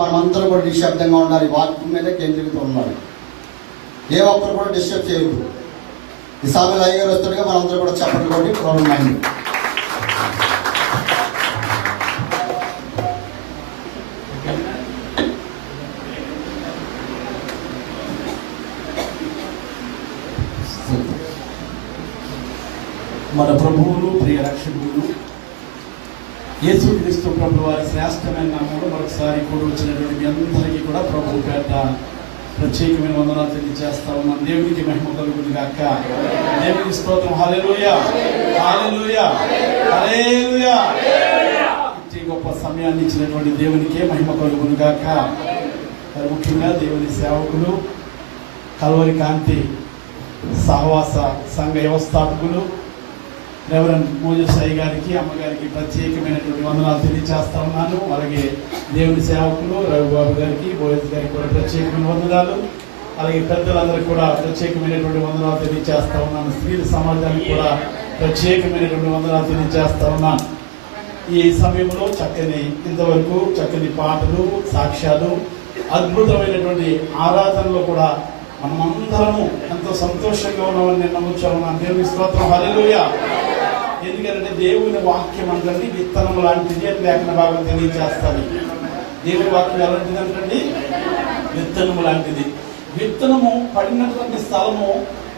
మనమందరం కూడా నిశ్శబ్దంగా ఉండాలి. వాక్యం మీద కేంద్రీకృతం ఉండాలి. ఏ ఒక్కరు కూడా డిస్టర్బ్ చేయకూడదు. ఈ సమయంలో అయ్యగారు వస్తుండగా మనందరూ కూడా చప్పట్లు కొట్టి ప్రారంభమైంది. మన ప్రభువును ప్రియ రక్షకుడు యేసుక్రీస్తు ప్రభు వారి శ్రేష్టమైన నామంలో మరొకసారి కూడా వచ్చినటువంటి మీ అందరికీ కూడా ప్రభు పేట ప్రత్యేకమైన వందనాలు తెలియజేస్తా ఉన్నాం. దేవునికి మహిమ కలుగును గాక. దేవునికి స్తోత్రం. హల్లెలూయా, హల్లెలూయా, హల్లెలూయా. ఈ గొప్ప సమయాన్ని ఇచ్చినటువంటి దేవునికే మహిమ కలుగును గాక. మరి ముఖ్యంగా దేవుని సేవకులు, కల్వరి కాంతి సహవాస సంఘ వ్యవస్థాపకులు రెవరెండ్ మోజెస్ అయ్య గారికి, అమ్మగారికి ప్రత్యేకమైనటువంటి వందనాలు తెలియజేస్తా ఉన్నాను. అలాగే దేవుని సేవకులు రవిబాబు గారికి, బోయస్ గారికి కూడా ప్రత్యేకమైన వందనాలు. అలాగే పెద్దలందరికీ కూడా ప్రత్యేకమైనటువంటి వందనాలు తెలియజేస్తా ఉన్నాను. స్త్రీల సమాజానికి కూడా ప్రత్యేకమైనటువంటి వందనాలు తెలియజేస్తా ఉన్నాను. ఈ సమయంలో ఇంతవరకు చక్కని పాటలు, సాక్ష్యాలు, అద్భుతమైనటువంటి ఆరాధనలో కూడా మనమందరము ఎంతో సంతోషంగా ఉన్నామని నేను నమ్ముతున్నాను. దేవుని స్తోత్రం. హల్లెలూయా. ఎందుకంటే దేవుని వాక్యం అంటే విత్తనం లాంటిది అని లేఖన భాగం తెలియజేస్తాను. దేవుని వాక్యం ఎలాంటిది అంటే విత్తనము లాంటిది. విత్తనము పడినటువంటి స్థలము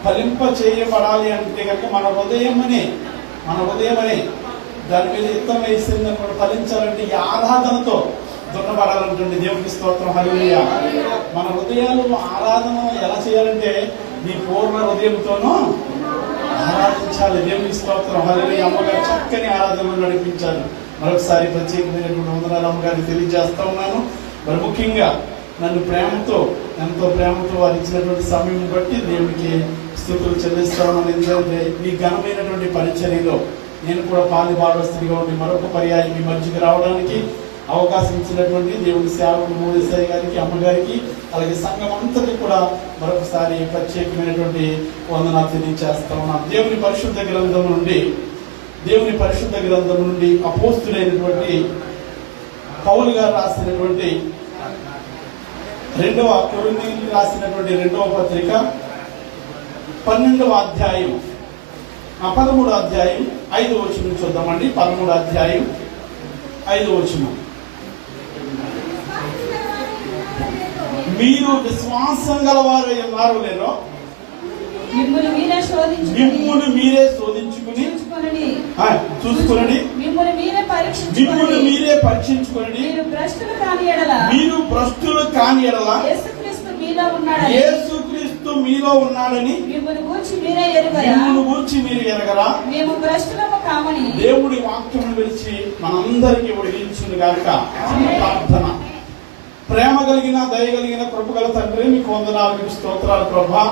ఫలింప చేయబడాలి అంటే కనుక మన హృదయమనే దాని మీద విత్తనం వేసిందని కూడా ఫలించాలంటే ఈ ఆరాధనతో దున్నబడాలంటుంది. దేవునికి స్తోత్రం. హల్లెలూయా. మన హృదయాలు ఆరాధన ఎలా చేయాలంటే నీ పూర్ణ హృదయంతోనూ ఆరాధించాలి. దేవునికి స్తోత్రం. హల్లెలూయా. అమ్మగారు చక్కని ఆరాధనలు నడిపించారు. మరొకసారి ప్రత్యేకమైనటువంటి వందనాలు అమ్మగారికి తెలియజేస్తా ఉన్నాను. మరి ముఖ్యంగా నన్ను ఎంతో ప్రేమతో వారు ఇచ్చినటువంటి సమయం బట్టి దేవునికి స్తుతులు చెల్లిస్తా ఉన్నాను. ఎందుకంటే ఈ ఘనమైనటువంటి పరిచర్యలో నేను కూడా పాలి భాగస్తుడిగా ఉండి మరొక పర్యాయం మీ మధ్యకి రావడానికి అవకాశం ఇచ్చినటువంటి దేవుని సేవకుడు మోజేసయ్య గారికి, అమ్మగారికి, అలాగే సంఘం అంతటి కూడా మరొకసారి ప్రత్యేకమైనటువంటి వందనాలు తెలియజేస్తా ఉన్నాం. దేవుని పరిశుద్ధ గ్రంథం నుండి అపోస్తులైనటువంటి పౌలు గారు రాసినటువంటి కొరింథీయులకు రాసినటువంటి 2వ పత్రిక 12వ అధ్యాయం 13వ అధ్యాయం 5వ వచనం చూద్దామండి. 13వ అధ్యాయం 5వ వచనం. మీరు విశ్వాసం గలవారు ఉన్నారు లేరో మిమ్మును మీరే శోధించుకుని చూసుకుని మిమ్మును మీరే పరీక్షించుకుని మీరు భ్రష్టులు కాని ఎడల యేసుక్రీస్తు మీలో ఉన్నాడని మిమ్మును గూర్చి మీరు ఎరగరా. దేవుడి వాక్యం విలిచి మనందరికీ ఒడిగించును గాక. ప్రార్థన. ప్రేమ కలిగిన, దయ కలిగిన, కృపగల తండ్రి, మీకు వందనాలు, మీకు స్తోత్రాలు ప్రభా.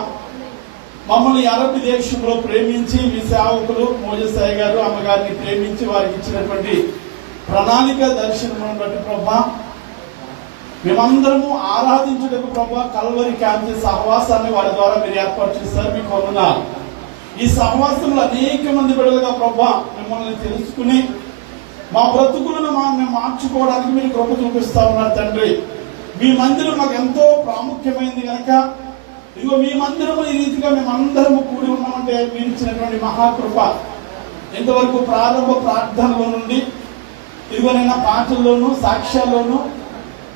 మమ్మల్ని అరబ్ దేశంలో ప్రేమించి మీ సేవకులు మోజేసయ్య గారు, అమ్మగారిని ప్రేమించి వారికి ఇచ్చినటువంటి ప్రణాళిక దర్శనం బట్టి ప్రభా, మేమందరము ఆరాధించుటకు ప్రభా కల్వరి కాంతి సహవాసాన్ని వారి ద్వారా మీరు ఏర్పాటు చేశారు. మీకు వందనాలు. ఈ సహవాసంలో అనేక మంది బిడ్డలుగా ప్రభా మిమ్మల్ని తెలుసుకుని మా బ్రతుకులను మేము మార్చుకోవడానికి మీరు కృప చూపిస్తా ఉన్నారు తండ్రి. మీ మందిరం మాకు ఎంతో ప్రాముఖ్యమైనది కనుక ఇదిగో మీ మందిరము ఈ రీతిగా మేమందరము కూడి ఉన్నామంటే మీరు ఇచ్చినటువంటి మహాకృప. ఇంతవరకు ప్రారంభ ప్రార్థనలో నుండి ఇదిగోనైనా పాటల్లోనూ, సాక్ష్యాల్లోనూ,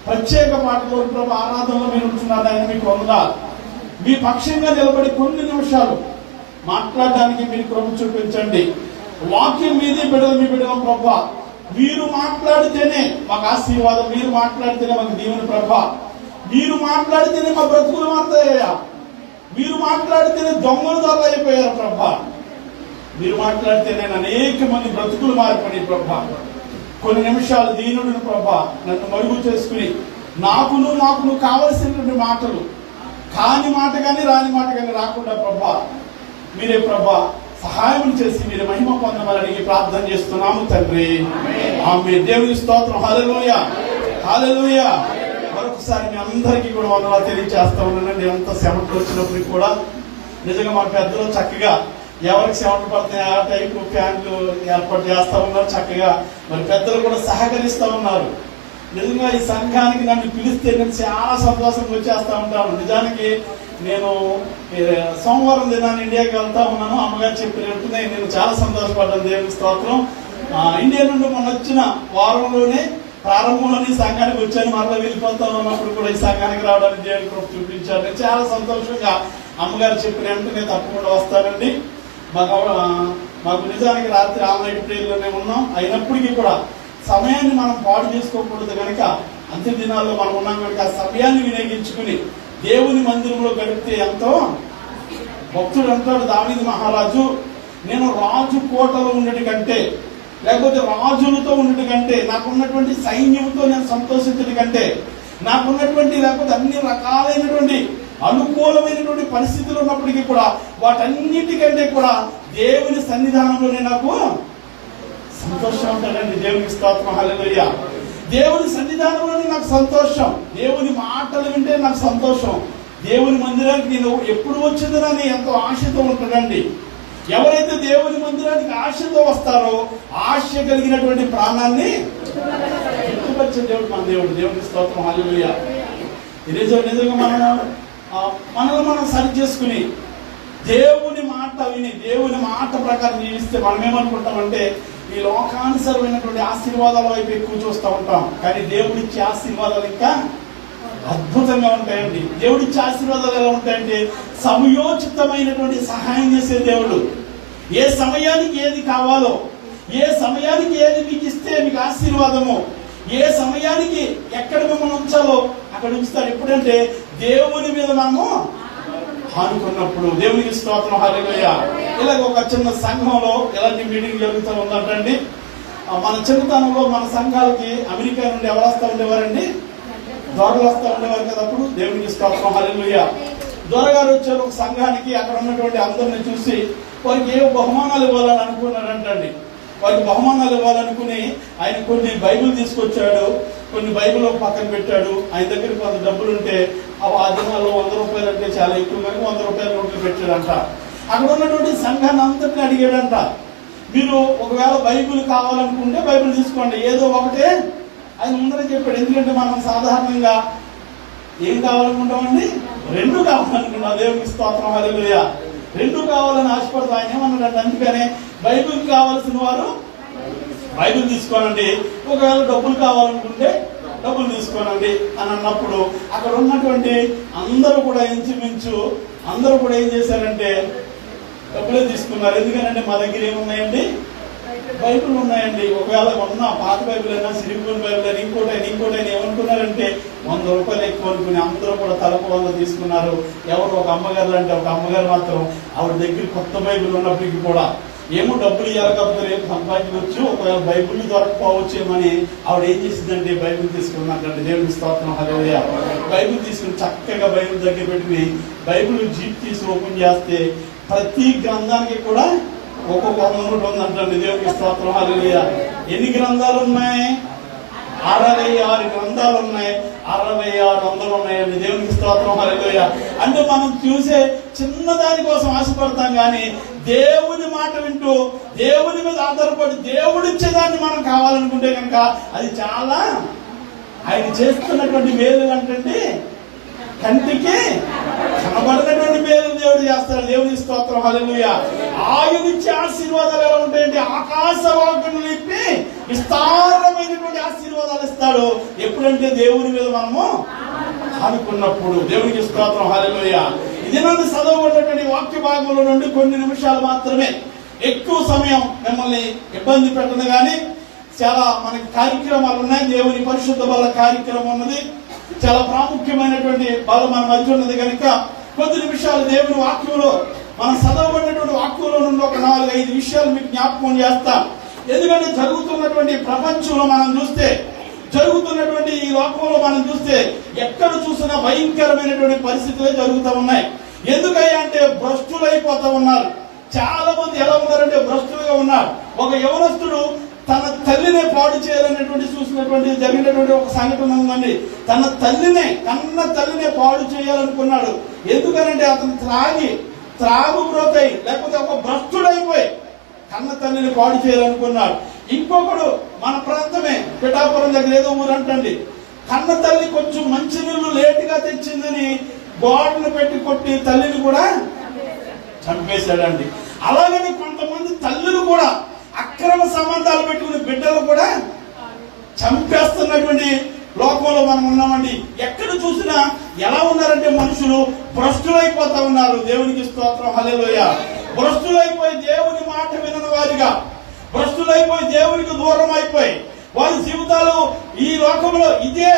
ప్రత్యేక పాటలో ప్రభు ఆరాధనలో మీరు ఉంటున్నారు. ఆయన మీకు వందనాలు. మీ పక్షంగా నిలబడి కొన్ని నిమిషాలు మాట్లాడడానికి మీరు కృప చూపించండి. వాక్యం మీదే మీ బిడ్డల ప్రభా. మీరు మాట్లాడితేనే మాకు ఆశీర్వాదం, మీరు మాట్లాడితేనే మాకు దీవెన ప్రభా. మీరు మాట్లాడితేనే మా బ్రతుకులు మారుతాయ్యా. మీరు మాట్లాడితేనే దొంగలు దొరలు అయిపోయారు ప్రభా. మీరు మాట్లాడితేనే అనేక మంది బ్రతుకులు మారిపోయి ప్రభా. కొన్ని నిమిషాలు దీనుడిని ప్రభా నన్ను మరుగు చేసుకుని మాకు కావలసినటువంటి మాటలు కాని మాట కానీ రాని మాట కానీ రాకుండా ప్రభా మీరే ప్రభా సహాయం చేసి మీరు మహిమ పొందమని అడిగి ప్రార్థన చేస్తున్నాము తండ్రి. ఆమేన్. దేవుని స్తోత్రం. హల్లెలూయా, హల్లెలూయా. మరొకసారి మీ అందరికీ కూడా వందనాలు తెలియజేస్తా ఉన్నానండి. ఎంత శ్రమకు వచ్చినప్పటికి కూడా నిజంగా మా పెద్దలు చక్కగా ఎవరికి శ్రమలు పడుతున్నాయి ఆ టైపు ఫ్యాన్లు ఏర్పాటు చేస్తా ఉన్నారు. చక్కగా మరి పెద్దలు కూడా సహకరిస్తా ఉన్నారు. నిజంగా ఈ సంఘానికి నన్ను పిలిస్తే నేను చాలా సంతోషంగా వచ్చేస్తా ఉంటాను. నిజానికి నేను సోమవారం దినాన్ని ఇండియాకి వెళ్తా ఉన్నాను. అమ్మగారు చెప్పినట్టునే నేను చాలా సంతోషపడ్డాను. దేవుని స్తోత్రం. ఇండియా నుండి మొన్న వచ్చిన వారంలోనే ప్రారంభంలోనే ఈ సంఘానికి వచ్చాను. మరలా వెళ్ళిపోతా ఉన్నప్పుడు కూడా ఈ సంఘానికి రావడానికి దేవుని కృప చూపించారు. నేను చాలా సంతోషంగా అమ్మగారు చెప్పిన వెంటనే తప్పకుండా వస్తానండి. మాకు నిజానికి రాత్రి ఆన్లైన్ ప్రేయర్లోనే ఉన్నాం. అయినప్పటికీ కూడా సమయాన్ని మనం పాడు చేసుకోకూడదు కనుక అంత్య దినాల్లో మనం ఉన్నాం కనుక ఆ సమయాన్ని వినియోగించుకుని దేవుని మందిరంలో గడిపితే ఎంతో. భక్తుడు అంటాడు దావీదు మహారాజు, నేను రాజు కోటలో ఉండటి కంటే లేకపోతే రాజులతో ఉండటి కంటే నాకున్నటువంటి సైన్యంతో నేను సంతోషించటి కంటే నాకున్నటువంటి లేకపోతే అన్ని రకాలైనటువంటి అనుకూలమైనటువంటి పరిస్థితులు ఉన్నప్పటికీ కూడా వాటన్నిటికంటే కూడా దేవుని సన్నిధానంలోనే నాకు సంతోషం ఉంటాడండి. దేవునికి స్తోత్రం. హల్లెలూయా. దేవుని సన్నిధానంలోనే నాకు సంతోషం. దేవుని మాటలు వింటే నాకు సంతోషం. దేవుని మందిరానికి నేను ఎప్పుడు వచ్చిందని ఎంతో ఆశతో ఉంటాడండి. ఎవరైతే దేవుని మందిరానికి ఆశతో వస్తారో ఆశ కలిగినటువంటి ప్రాణాన్ని గుర్తుపరిచే దేవుడు మన దేవుడు. దేవునికి స్తోత్రం. హల్లెలూయా. నిజంగా మనం సరి చేసుకుని దేవుని మాట విని దేవుని మాట ప్రకారం జీవిస్తే మనం ఏమనుకుంటామంటే ఈ లోకానుసరమైనటువంటి ఆశీర్వాదాల వైపు ఎక్కువ చూస్తూ ఉంటాం. కానీ దేవుడిచ్చే ఆశీర్వాదాలు ఇంకా అద్భుతంగా ఉంటాయండి. దేవుడిచ్చే ఆశీర్వాదాలు ఎలా ఉంటాయంటే సమయోచితమైనటువంటి సహాయం చేసే దేవుడు. ఏ సమయానికి ఏది కావాలో, ఏ సమయానికి ఏది మీకు ఇస్తే మీకు ఆశీర్వాదము, ఏ సమయానికి ఎక్కడ మిమ్మల్ని ఉంచాలో అక్కడ ఉంచుతాడు. ఎప్పుడంటే దేవుని మీద మనము ఆనుకున్నప్పుడు. దేవునికి స్తోత్రం. హల్లెలూయా. ఇలాగ ఒక చిన్న సంఘంలో ఎలాంటి మీటింగ్ జరుగుతూ ఉందంటండి. మన చిన్నతనంలో మన సంఘాలకి అమెరికా నుండి ఎవరు వస్తూ ఉండేవారండి? దొరలు వస్తూ ఉండేవారు కదా. అప్పుడు దేవునికి స్తోత్రం. హల్లెలూయా. దొరగారు వచ్చారు ఒక సంఘానికి. అక్కడ ఉన్నటువంటి అందరిని చూసి వారికి ఏ బహుమానాలు ఇవ్వాలని అనుకున్నారంటండి. వారికి బహుమానాలు ఇవ్వాలనుకుని ఆయన కొన్ని బైబిల్ తీసుకొచ్చాడు. కొన్ని బైబిల్ పక్కన పెట్టాడు. ఆయన దగ్గర కొంత డబ్బులు ఉంటే ఆ దినాల్లో 100 రూపాయలు అంటే చాలా ఎక్కువ కనుక 100 రూపాయల నోట్లు పెట్టాడంట. అక్కడ ఉన్నటువంటి సంఘాన్ని అంతటిని అడిగాడంట, మీరు ఒకవేళ బైబిల్ కావాలనుకుంటే బైబిల్ తీసుకోండి, ఏదో ఒకటే ఆయన ముందరే చెప్పాడు. ఎందుకంటే మనం సాధారణంగా ఏం కావాలనుకుంటామండి? 2 కావాలనుకుంటాం. దేవునికి స్తోత్రం. హల్లెలూయా. 2 కావాలని ఆశపడతాం. ఆయన ఏమన్నాడంటే అందుకనే బైబిల్ కావాల్సిన వారు బైబిల్ తీసుకోనండి, ఒకవేళ డబ్బులు కావాలనుకుంటే డబ్బులు తీసుకోనండి అని అన్నప్పుడు అక్కడ ఉన్నటువంటి అందరూ కూడా ఇంచుమించు అందరూ కూడా ఏం చేశారంటే డబ్బులే తీసుకున్నారు. ఎందుకంటే మా దగ్గర ఏమున్నాయండి? బైబిల్ ఉన్నాయండి. ఒకవేళ ఉన్న పాత బైబిల్ అయినా సిరిపుల్ బైబిల్ అయినా ఇంకోటైనా ఏమనుకున్నారంటే 100 రూపాయలు ఎక్కువ అనుకుని అందరూ కూడా తలకు 100 తీసుకున్నారు. ఎవరు ఒక అమ్మగారు అంటే ఒక అమ్మగారు మాత్రం ఆవిడ దగ్గర కొత్త బైబిల్ ఉన్నప్పటికీ కూడా ఏమో డబ్బులు ఇవ్వకపోతే రేపు సంపాదించవచ్చు, ఒకవేళ బైబిల్ దొరకపోవచ్చేమని ఆవిడ ఏం చేసిందంటే బైబిల్ తీసుకున్నట్టు. దేవుని స్తోత్రం. హల్లెలూయా. బైబిల్ తీసుకుని చక్కగా బైబిల్ దగ్గర పెట్టుకుని బైబిల్ జీప్ తీసి ఓపెన్ చేస్తే ప్రతి గ్రంథానికి కూడా ఒక్కొక్క 100 నోట్ ఉందంటండి. దేవునికి స్తోత్రం. హల్లెలూయా. ఎన్ని గ్రంథాలు ఉన్నాయి? 66 గ్రంథాలు ఉన్నాయి. 6600 ఉన్నాయండి. దేవునికి స్తోత్రం. హల్లెలూయా. అంటే మనం చూసే చిన్నదాని కోసం ఆశపడతాం కానీ దేవుని మాట వింటూ దేవుని మీద ఆధారపడి దేవుడిచ్చేదాన్ని మనం కావాలనుకుంటే కనుక అది చాలా ఆయన చేస్తున్నటువంటి మేలు అంటే కంటికి కనబడినటువంటి మేలు దేవుడు చేస్తాడు. దేవుని స్తోత్రం. హల్లెలూయా. ఆయునిచ్చే ఆశీర్వాదాలు ఎలా ఉంటాయంటే ఆకాశవాకును నింపి విస్తారమైనటువంటి ఆశీర్వాదాలు ఇస్తాడు. ఎప్పుడంటే దేవుని మీద మనము అనుకున్నప్పుడు. దేవునికి స్తోత్రం. హల్లెలూయా. ఇది నన్ను చదవబడినటువంటి వాక్య భాగంలో నుండి కొన్ని నిమిషాలు మాత్రమే, ఎక్కువ సమయం మిమ్మల్ని ఇబ్బంది పెట్టను కానీ చాలా మనకి కార్యక్రమాలు ఉన్నాయి. దేవుని పరిశుద్ధ బల కార్యక్రమం ఉన్నది. చాలా ప్రాముఖ్యమైనటువంటి బలం మన మధ్య ఉన్నది కనుక కొద్ది నిమిషాలు దేవుని వాక్యంలో మనం చదవబడినటువంటి వాక్యంలో నుండి ఒక 4-5 విషయాలు మీకు జ్ఞాపకం చేస్తాం. ఎందుకంటే జరుగుతున్నటువంటి ప్రపంచంలో మనం చూస్తే, జరుగుతున్నటువంటి ఈ లోకంలో మనం చూస్తే ఎక్కడ చూసినా భయంకరమైనటువంటి పరిస్థితులే జరుగుతూ ఉన్నాయి. ఎందుకయ్యా అంటే భ్రష్టులైపోతూ ఉన్నారు. చాలా మంది ఎలా ఉన్నారంటే భ్రష్టులుగా ఉన్నారు. ఒక యవనస్తుడు తన తల్లినే పాడు చేయాలనేటువంటి చూసినటువంటి జరిగినటువంటి ఒక సంఘటన ఉందండి. కన్న తల్లినే పాడు చేయాలనుకున్నాడు. ఎందుకనంటే అతను త్రాగుబ్రోతై లేకపోతే ఒక భ్రష్టుడైపోయి కన్న తల్లిని పాడు చేయాలనుకున్నాడు. ఇంకొకడు మన ప్రాంతమే పిఠాపురం దగ్గర ఏదో ఊరు అంటండి, కన్న తల్లి కొంచెం మంచినీళ్ళు లేటుగా తెచ్చిందని గోడను పెట్టి కొట్టి తల్లిని కూడా చంపేశాడండి. అలాగని కొంతమంది తల్లులు కూడా అక్రమ సంబంధాలు పెట్టుకుని బిడ్డలు కూడా చంపేస్తున్నటువంటి లోకంలో మనం ఉన్నామండి. ఎక్కడ చూసినా ఎలా ఉన్నారంటే మనుషులు భ్రష్టులైపోతా ఉన్నారు. దేవునికి స్తోత్రం, హల్లెలూయా. భ్రష్టులైపోయి దేవుని మాట వినని వారిగా, భ్రష్టులైపోయి దేవునికి దూరం అయిపోయి వారి జీవితాలు ఈ లోకంలో ఇదే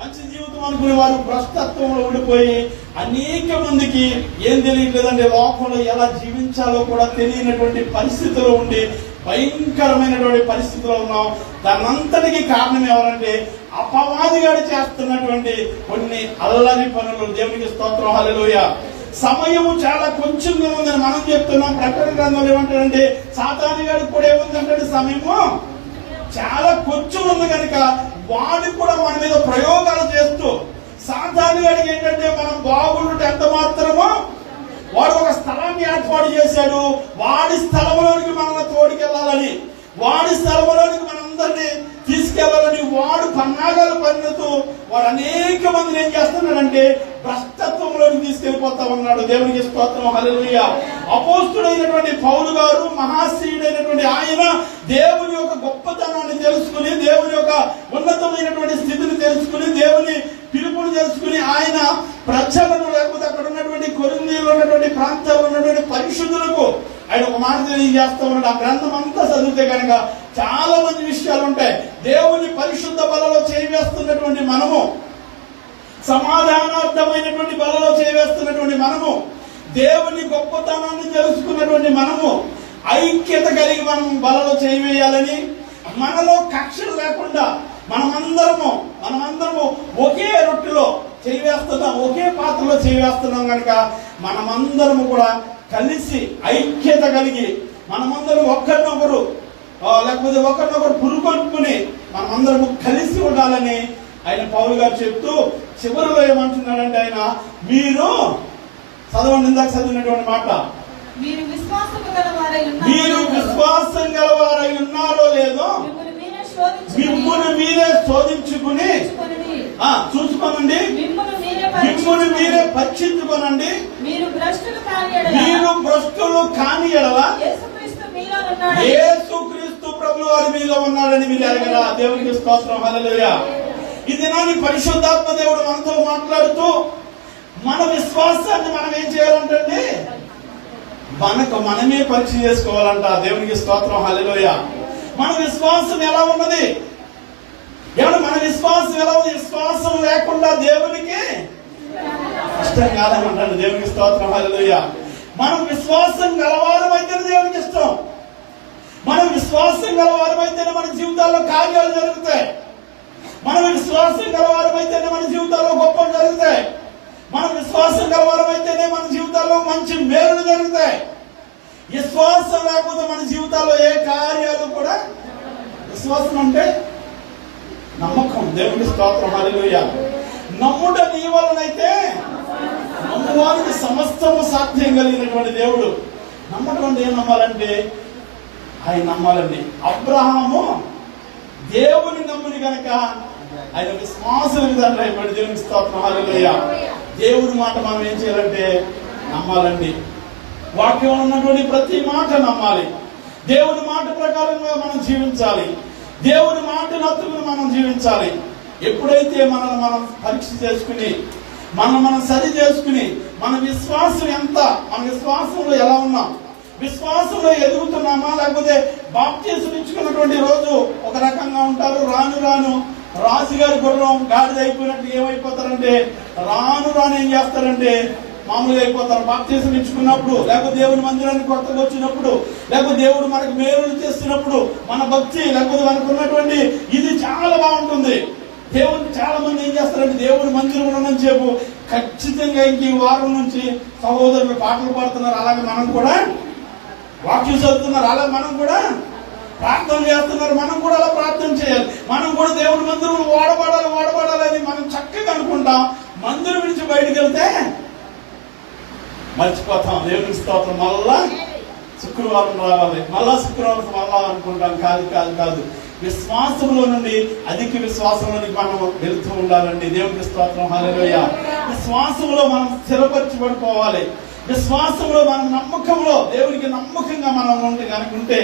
మంచి జీవితం అనుకునే వారు భ్రష్టత్వంలో ఉండిపోయి అనేక మందికి ఏం తెలియట్లేదండి, లోకంలో ఎలా జీవించాలో కూడా తెలియనటువంటి పరిస్థితిలో ఉండి భయంకరమైనటువంటి పరిస్థితిలో ఉన్నాం. దానంతటికి కారణం ఎవరంటే అపవాదిగాడు చేస్తున్నటువంటి కొన్ని అల్లరి పనులు. దేవునికి స్తోత్రం, హల్లెలూయా. సమయము చాలా కొంచెంగా ఉందని మనం చెప్తున్నాం. ప్రకటన గ్రంథంలో ఏమంటాడంటే సాతానుగాడికి కూడా ఏముందంటే సమయము చాలా కొంచెం ఉంది కనుక వాడికి కూడా మన మీద ప్రయోగాలు చేస్తూ, సాతానుగాడికి ఏంటంటే మనం బాగుంటే ఎంత మాత్రమో వాడు ఒక స్థలాన్ని ఏర్పాటు చేశాడు. వాడి స్థలంలోనికి మనల్ని తోడుకెళ్లాలని, వాడి స్థలంలోనికి మనందరినీ తీసుకెళ్లాలని వాడు పన్నాగాలు పన్నుతూ వాడు అనేక మందిని ఏం చేస్తున్నాడంటే భ్రష్టత్వంలోకి తీసుకెళ్లిపోతా ఉన్నాడు. దేవునికి స్తోత్రం, హల్లెలూయా. అపోస్తుడైనటువంటి పౌలు గారు, మహాశ్రీయుడైనటువంటి ఆయన దేవుని యొక్క గొప్పతనాన్ని తెలుసుకుని, దేవుని యొక్క ఉన్నతమైనటువంటి స్థితిని తెలుసుకుని, దేవుని పిలుపుని తెలుసుకుని ఆయన ప్రజలను, లేకపోతే అక్కడ ఉన్నటువంటి కొరింథీలో ఉన్నటువంటి ప్రాంతాల్లో ఉన్నటువంటి పరిశుద్ధులకు ఆయన ఒక మాట తెలియజేస్తా ఉన్నాడు. ఆ గ్రంథం అంతా చదివితే కనుక చాలా మంది విషయాలు ఉంటాయి. దేవుని పరిశుద్ధ బలలో చేయివేస్తున్నటువంటి మనము, సమాధానార్థమైనటువంటి బలలో చేయివేస్తున్నటువంటి మనము, దేవుని గొప్పతనాన్ని తెలుసుకున్నటువంటి మనము, ఐక్యత కలిగి మనం బలలో చేయివేయాలని, మనలో కక్షలు లేకుండా మనమందరము ఒకే రొట్టెలో చేయివేస్తున్నాం, ఒకే పాత్రలో చేయివేస్తున్నాం కనుక మనమందరము కూడా కలిసి ఐక్యత కలిగి మనమందరం ఒకరినొకరు లేకపోతే ఒకరినొకరు పురుకొట్టుకుని మనమందరము కలిసి ఉండాలని ఆయన పౌలు గారు చెప్తూ చివరిలో ఏమంటున్నాడంటే ఆయన, మీరు చదవండి, ఇందాక చదివినటువంటి మాట, మీరు విశ్వాసం గలవారై ఉన్నారో లేదో మిమ్మును మీరే శోధించుకుని చూసుకోనండి, మిమ్మును మీరే పరీక్షించుకోనండి. మీరు భ్రష్టులు కాని ఎడల యేసుక్రీస్తు ప్రభువు వారి మీలో ఉన్నాడని మీరు ఎరగరా. దేవునికి స్తోత్రం, హల్లెలూయా. ఈ దినాన్ని పరిశుద్ధాత్మ దేవుడు మనతో మాట్లాడుతూ మన విశ్వాసాన్ని మనం ఏం చేయాలంటే మనమే పరీక్ష చేసుకోవాలంట. దేవునికి స్తోత్రం, హల్లెలూయా. మన విశ్వాసం ఎలా ఉన్నది? ఏమన్నా మన విశ్వాసం ఎలా ఉంది? విశ్వాసం లేకుండా దేవునికి ఇష్టం కాదమంటాడు. దేవునికి స్తోత్రం, హల్లెలూయా. మనం విశ్వాసం గలవారమైతేనే దేవునికి ఇష్టం. మనం విశ్వాసం గలవారమైతేనే మన జీవితాల్లో కార్యాలు జరుగుతాయి. మనం విశ్వాసం గలవారమైతేనే మన జీవితాల్లో గొప్పలు జరుగుతాయి. మనం విశ్వాసం గలవారమైతేనే మన జీవితాల్లో మంచి మేలు జరుగుతాయి. విశ్వాసం లేకపోతే మన జీవితాల్లో ఏ కార్యాలు కూడా, విశ్వాసం అంటే నమ్మకం. దేవునికి స్తోత్రం, హల్లెలూయా. నమ్ముట నీ వలనైతే నమ్మువారికి సమస్తము సాధ్యం కలిగినటువంటి దేవుడు. నమ్మటం అంటే ఏం నమ్మాలంటే ఆయన నమ్మాలండి. అబ్రహాము దేవుని నమ్ముని కనుక ఆయన విశ్వాసం విధానం అయిపోయి. దేవునికి స్తోత్రం, హల్లెలూయా. దేవుని మాట మనం ఏం చేయాలంటే నమ్మాలండి. వాక్యంలో ఉన్నటువంటి ప్రతి మాట నమ్మాలి. దేవుని మాట ప్రకారంగా మనం జీవించాలి. దేవుని మాట నత్తుకుని మనం జీవించాలి. ఎప్పుడైతే మనం పరీక్ష చేసుకుని మనం సరి చేసుకుని మన విశ్వాసం ఎంత, మన విశ్వాసంలో ఎలా ఉన్నాం, విశ్వాసంలో ఎదుగుతున్నామా, లేకపోతే బాప్తిసం ఇచ్చుకున్నటువంటి రోజు ఒక రకంగా ఉంటారు, రాను రాను రాజుగారి గుర్రం గాడిద అయిపోయినట్టు ఏమైపోతారంటే రాను ఏం చేస్తారంటే మామూలుగా అయిపోతారు. బాప్తిసం ఇచ్చుకున్నప్పుడు, లేకపోతే దేవుని మందిరానికి కొత్తగా వచ్చినప్పుడు, లేకపోతే దేవుడు మనకు మేలులు చేస్తున్నప్పుడు మన భక్తి, లేకపోతే మనకు ఉన్నటువంటి ఇది చాలా బాగుంటుంది. దేవుడిని చాలా మంది ఏం చేస్తారంటే దేవుని మందిరం ఉన్నని చెప్పు ఖచ్చితంగా ఇంక ఈ వారం నుంచి సహోదరులు పాటలు పాడుతున్నారు, అలాగే మనం కూడా వాక్యం చదువుతున్నారు, అలాగే మనం కూడా ప్రార్థన చేస్తున్నారు, మనం కూడా అలా ప్రార్థన చేయాలి. మనం కూడా దేవుని మందిరం ఓడబడాలని మనం చక్కగా అనుకుంటాం. మందిరం నుంచి బయటకు వెళ్తే మర్చిపోతాం. దేవునికి స్తోత్రం. మళ్ళా శుక్రవారం రావాలి, మళ్ళా శుక్రవారం మళ్ళా అనుకుంటాం. కాదు కాదు కాదు, విశ్వాసంలో నుండి అధిక విశ్వాసంలోనికి మనం వెళుతూ ఉండాలండి. దేవునికి స్తోత్రం, హల్లెలూయా. విశ్వాసంలో మనం స్థిరపరచబడిపోవాలి. విశ్వాసంలో మనం నమ్మకంలో దేవునికి నమ్మకంగా మనం ఉంటే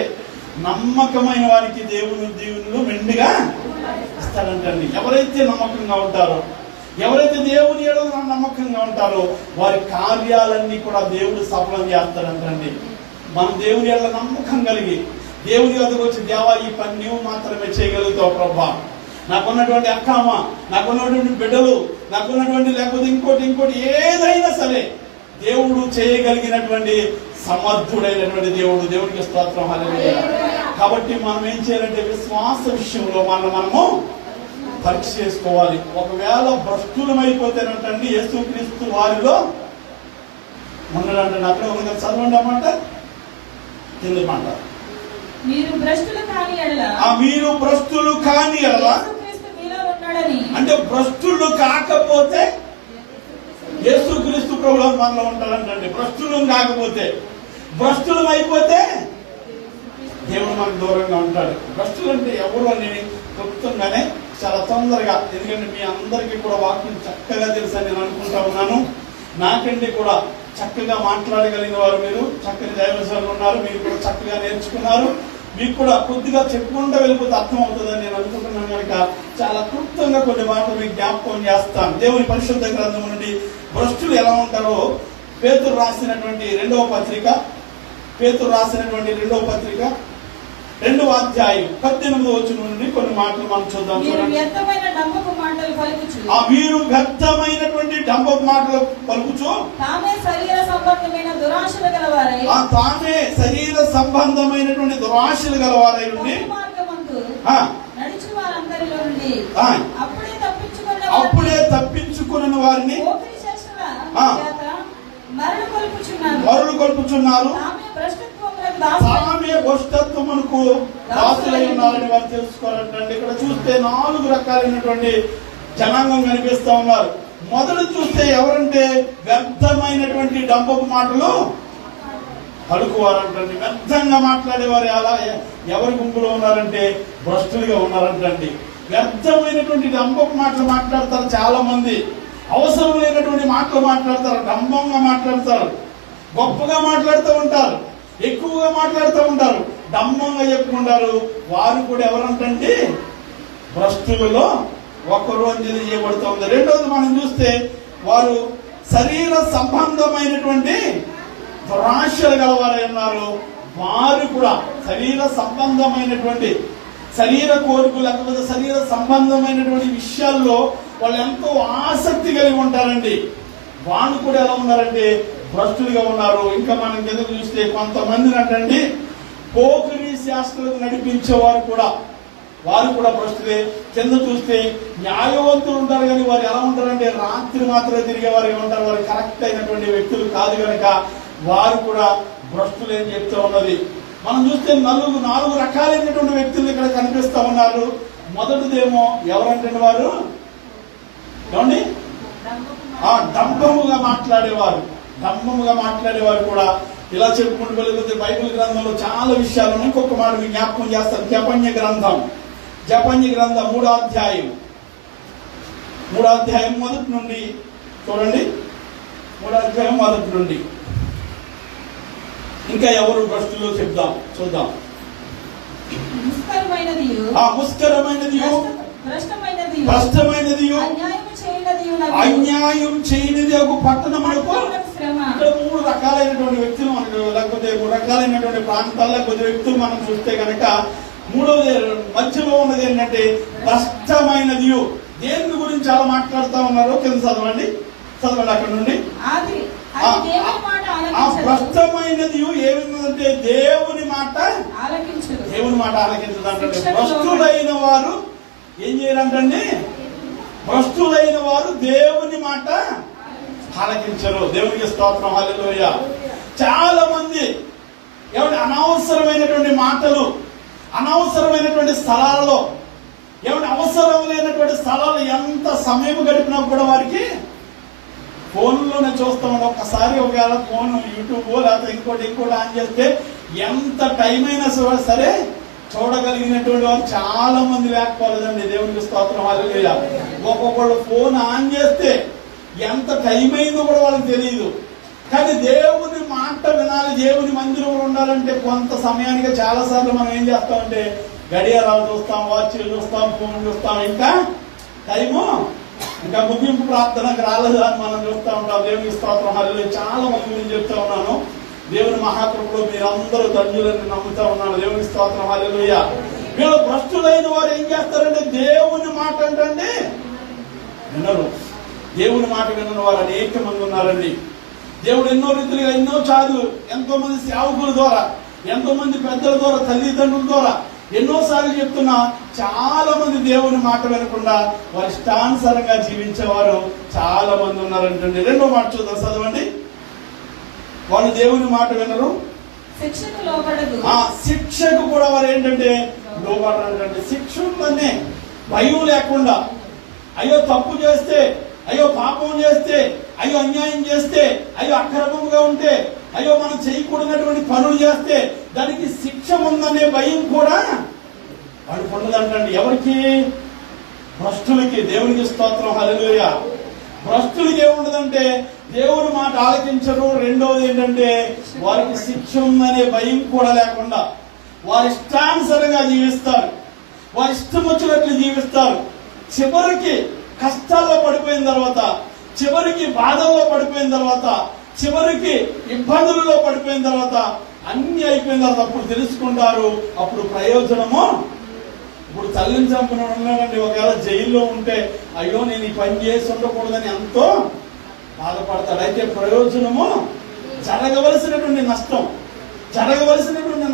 నమ్మకమైన వారికి దేవుని దీవెనలు మెండుగా ఇస్తాడంటండి. ఎవరైతే నమ్మకంగా ఉంటారో, ఎవరైతే దేవుని యేడల నమ్మకంగా ఉంటారో వారి కార్యాలన్నీ కూడా దేవుడు సఫలం చేస్తాడంటండి. మనం దేవుని యేడల నమ్మకం కలిగి దేవుని వద్దకు వచ్చి, దేవా ఈ పని నీవు మాత్రమే చేయగలుగుతావు ప్రభా, నాకున్నటువంటి అక్కమ్మ, నాకున్నటువంటి బిడ్డలు, నాకున్నటువంటి లేకపోతే ఇంకోటి ఏదైనా సరే దేవుడు చేయగలిగినటువంటి సమర్థుడైనటువంటి దేవుడు. దేవుడికి స్తోత్రం, హల్లెలూయా. కాబట్టి మనం ఏం చేయాలంటే విశ్వాస విషయంలో మనము పరీక్ష చేసుకోవాలి. ఒకవేళ భ్రష్టులమైపోతేనంటండి యేసుక్రీస్తు వారిలో ఉండడంటే అక్కడ ఉంది కదా, చదవండి అన్నమాట, కింద మాట. మీరు భ్రష్టులు కాని ఎడల యేసుక్రీస్తు మీలో ఉన్నాడని. అంటే భ్రష్టులు కాకపోతే యేసుక్రీస్తు ప్రభువు మనలో ఉంటాడంటండి. భ్రష్టులు కాకపోతే, భ్రష్టులం అయిపోతే దేవుడు మనకు దూరంగా ఉంటాడు. భ్రష్టులు అంటే ఎవరు అని చెప్తుండగానే చాలా తొందరగా, ఎందుకంటే మీ అందరికీ కూడా వాక్యం చక్కగా తెలుసు అని నేను అనుకుంటా ఉన్నాను. నాకంటే కూడా చక్కగా మాట్లాడగలిగిన వారు మీరు, చక్కని దైవజనులు ఉన్నారు, మీరు కూడా చక్కగా నేర్చుకున్నారు. మీకు కూడా కొద్దిగా చెప్పుకుంటూ వెళ్ళిపోతే అర్థం అవుతుందని నేను అనుకుంటున్నాను కనుక చాలా క్లుప్తంగా కొన్ని మాటలు మీకు జ్ఞాపకం చేస్తాను. దేవుని పరిశుద్ధ గ్రంథం నుండి భ్రష్టులు ఎలా ఉంటారో పేతురు రాసినటువంటి రెండవ పత్రిక 2వ అధ్యాయం 18వ వచనం నుండి కొన్ని మాటలు మనం చూద్దాం. మీరు వ్యర్థమైన డంబపు మాటలు పలుకుచు, మీరు వ్యర్థమైనటువంటి డంబపు మాటలు పలుకుచు తామే శరీర సంబంధమైన దురాశలు గలవారై, తామే శరీర సంబంధమైనటువంటి దురాశలు గలవారై ఉండి మార్గమందు నడుచు వారందరిలో నుండి అప్పుడే తప్పించుకున్న వారిని మరలు కొలుపుచున్నారు. తామే భ్రష్టత్వమునకు దాసులై ఉన్నారని వారు తెలుసుకోవాలంటే ఇక్కడ చూస్తే 4 రకాలైనటువంటి జనాంగం కనిపిస్తా ఉన్నారు. మొదలు చూస్తే ఎవరంటే వ్యర్థమైనటువంటి డంబపు మాటలు పలుకువారంటండి. వ్యర్థంగా మాట్లాడేవారు అలా ఎవరి గుంపులో ఉన్నారంటే భ్రష్టులుగా ఉన్నారంటండి. వ్యర్థమైనటువంటి డంబపు మాటలు మాట్లాడతారు చాలా మంది. అవసరం లేనటువంటి మాటలు మాట్లాడతారు, డంబంగా మాట్లాడతారు, గొప్పగా మాట్లాడుతూ ఉంటారు, ఎక్కువగా మాట్లాడుతూ ఉంటారు, డంబంగా చెప్పుకుంటారు. వారు కూడా ఎవరంటే భ్రష్టులలో ఒకరు అని తెలియజేయబడుతూ ఉంది. రెండోది మనం చూస్తే వారు శరీర సంబంధమైనటువంటి దురాశలు గలవారై ఉన్నారు. వారు కూడా శరీర సంబంధమైనటువంటి శరీర కోరికలు లేకపోతే శరీర సంబంధమైనటువంటి విషయాల్లో వాళ్ళు ఎంతో ఆసక్తి కలిగి ఉంటారండి. వాళ్ళు కూడా ఎలా ఉన్నారంటే భ్రష్టులుగా ఉన్నారు. ఇంకా మనం ఎందుకు చూస్తే కొంతమందిని అంటండి పోకిరీ శాస్త్రాలకు నడిపించేవారు కూడా, వారు కూడా భ్రష్టులే. కింద చూస్తే న్యాయవంతులు ఉంటారు కానీ వారు ఎలా ఉంటారంటే రాత్రి మాత్రమే తిరిగే వారు ఉంటారు. వారు కరెక్ట్ అయినటువంటి వ్యక్తులు కాదు కనుక వారు కూడా భ్రష్టులే అని చెప్తూ ఉన్నది. మనం చూస్తే 4 రకాలైనటువంటి వ్యక్తులు ఇక్కడ కనిపిస్తా ఉన్నారు. మొదటిదేమో ఎవరంటే వారు ఏమండి డంబముగా మాట్లాడేవారు కూడా ఇలా చెప్పుకుంటూ వెళ్ళిపోతే బైబిల్ గ్రంథంలో చాలా విషయాలు. ఇంకొక మాట మీకు జ్ఞాపకం చేస్తాను. జపన్య గ్రంథం 3వ అధ్యాయం 1 నుండి చూడండి. 3వ అధ్యాయం 1 నుండి ఇంకా ఎవరు భ్రష్టులు చూద్దాం. భ్రష్టమైనది అన్యాయం చేయనిది ఒక పట్టణమునకు. ఇక్కడ 3 రకాలైనటువంటి వ్యక్తులు మనకు లేకపోతే 3 రకాలైనటువంటి ప్రాంతాల్లో కొద్ది వ్యక్తులు మనం చూస్తే కనుక మూడవది మధ్యలో ఉన్నది ఏంటంటే భ్రష్టమైనది. దేని గురించి అలా మాట్లాడుతూ ఉన్నారో కింద చదవండి అక్కడ నుండి. ఆ భ్రష్టమైనది ఏమిందంటే దేవుని మాట ఆలకించదంటే. భ్రష్టులైన వారు ఏం చేయాలంటే భ్రష్టులైన వారు దేవుని మాట ఆలకించరు. దేవునికి స్తోత్రం, హల్లెలూయా. చాలా మంది ఏమంటే అనవసరమైనటువంటి మాటలు, అనవసరమైనటువంటి స్థలాలలో ఏమంటే అవసరం లేనటువంటి స్థలాలు ఎంత సమయం గడిపినా కూడా వారికి ఫోన్లోనే చూస్తామండి. ఒక్కసారి ఒకవేళ ఫోన్ యూట్యూబ్ లేకపోతే ఇంకోటి ఆన్ చేస్తే ఎంత టైం అయినా సరే చూడగలిగినటువంటి వారు చాలా మంది లేకపోలేదండి. దేవునికి స్తోత్రం, హల్లెలూయా. ఒక్కొక్కళ్ళు ఫోన్ ఆన్ చేస్తే ఎంత టైం అయిందో కూడా వాళ్ళకి తెలియదు. కానీ దేవుని మాట వినాలి, దేవుని మందిరంలో ఉండాలంటే కొంత సమయానికి చాలా సార్లు మనం ఏం చేస్తామంటే గడియారాలు చూస్తాం, వాచ్లు చూస్తాం, ఫోన్ చూస్తాం, ఇంకా టైము ఇంకా ముగింపు ప్రార్థనకు రాలేదు అని మనం చూస్తూ ఉంటాం. దేవునికి స్తోత్రం, హల్లెలూయా. చాలా మంది గురించి చెప్తా ఉన్నాను. దేవుని మహాకృపలో మీరందరూ ధన్యులని నమ్ముతా ఉన్నాను. దేవుని స్తోత్రం, హల్లెలూయా. వీళ్ళు భ్రష్టులైన వారు ఏం చేస్తారంటే దేవుని మాట అంటే వినరు. దేవుని మాట వినని వారు అనేక మంది ఉన్నారండి. దేవుడు ఎన్నో రీతిగా ఎన్నో చాలు ఎంతో మంది సేవకుల ద్వారా, ఎంతో మంది పెద్దల ద్వారా, తల్లిదండ్రుల ద్వారా ఎన్నోసార్లు చెప్తున్నా చాలా మంది దేవుని మాట వినకుండా వారి ఇష్టానుసారంగా జీవించేవారు చాలా మంది ఉన్నారంటండి. రెండో మాట చూద్దాం, చదవండి. వాళ్ళు దేవుని మాట వినరు, శిక్షకు కూడా వారు ఏంటంటే లోబడరంటండి. శిక్షలనే భయం లేకుండా, అయ్యో తప్పు చేస్తే, అయ్యో పాపం చేస్తే, అయ్యో అన్యాయం చేస్తే, అయ్యో అక్రమంగా ఉంటే, అయ్యో మనం చేయకూడనటువంటి పనులు చేస్తే దానికి శిక్ష ఉందనే భయం కూడా వాళ్ళు పొందదంటండి. ఎవరికి? భ్రష్టులకి. దేవునికి స్తోత్రం, హల్లెలూయా. భ్రష్టులకి ఏముండదంటే దేవుని మాట ఆలకించరు. రెండవది ఏంటంటే వారికి శిక్ష ఉందనే భయం కూడా లేకుండా వారి ఇష్టానుసారంగా జీవిస్తారు, వారి ఇష్టం వచ్చినట్లు జీవిస్తారు. చివరికి కష్టాల్లో పడిపోయిన తర్వాత, చివరికి బాధల్లో పడిపోయిన తర్వాత, చివరికి ఇబ్బందులలో పడిపోయిన తర్వాత, అన్ని అయిపోయిన తర్వాత అప్పుడు తెలుసుకుంటారు అప్పుడు ప్రయోజనము. ఇప్పుడు తల్లిని చంపిన ఉన్నాడండి, ఒకవేళ జైల్లో ఉంటే అయ్యో నేను ఈ పని చేసి ఉండకూడదని ఎంతో బాధపడతాడు. అయితే ప్రయోజనము జరగవలసినటువంటి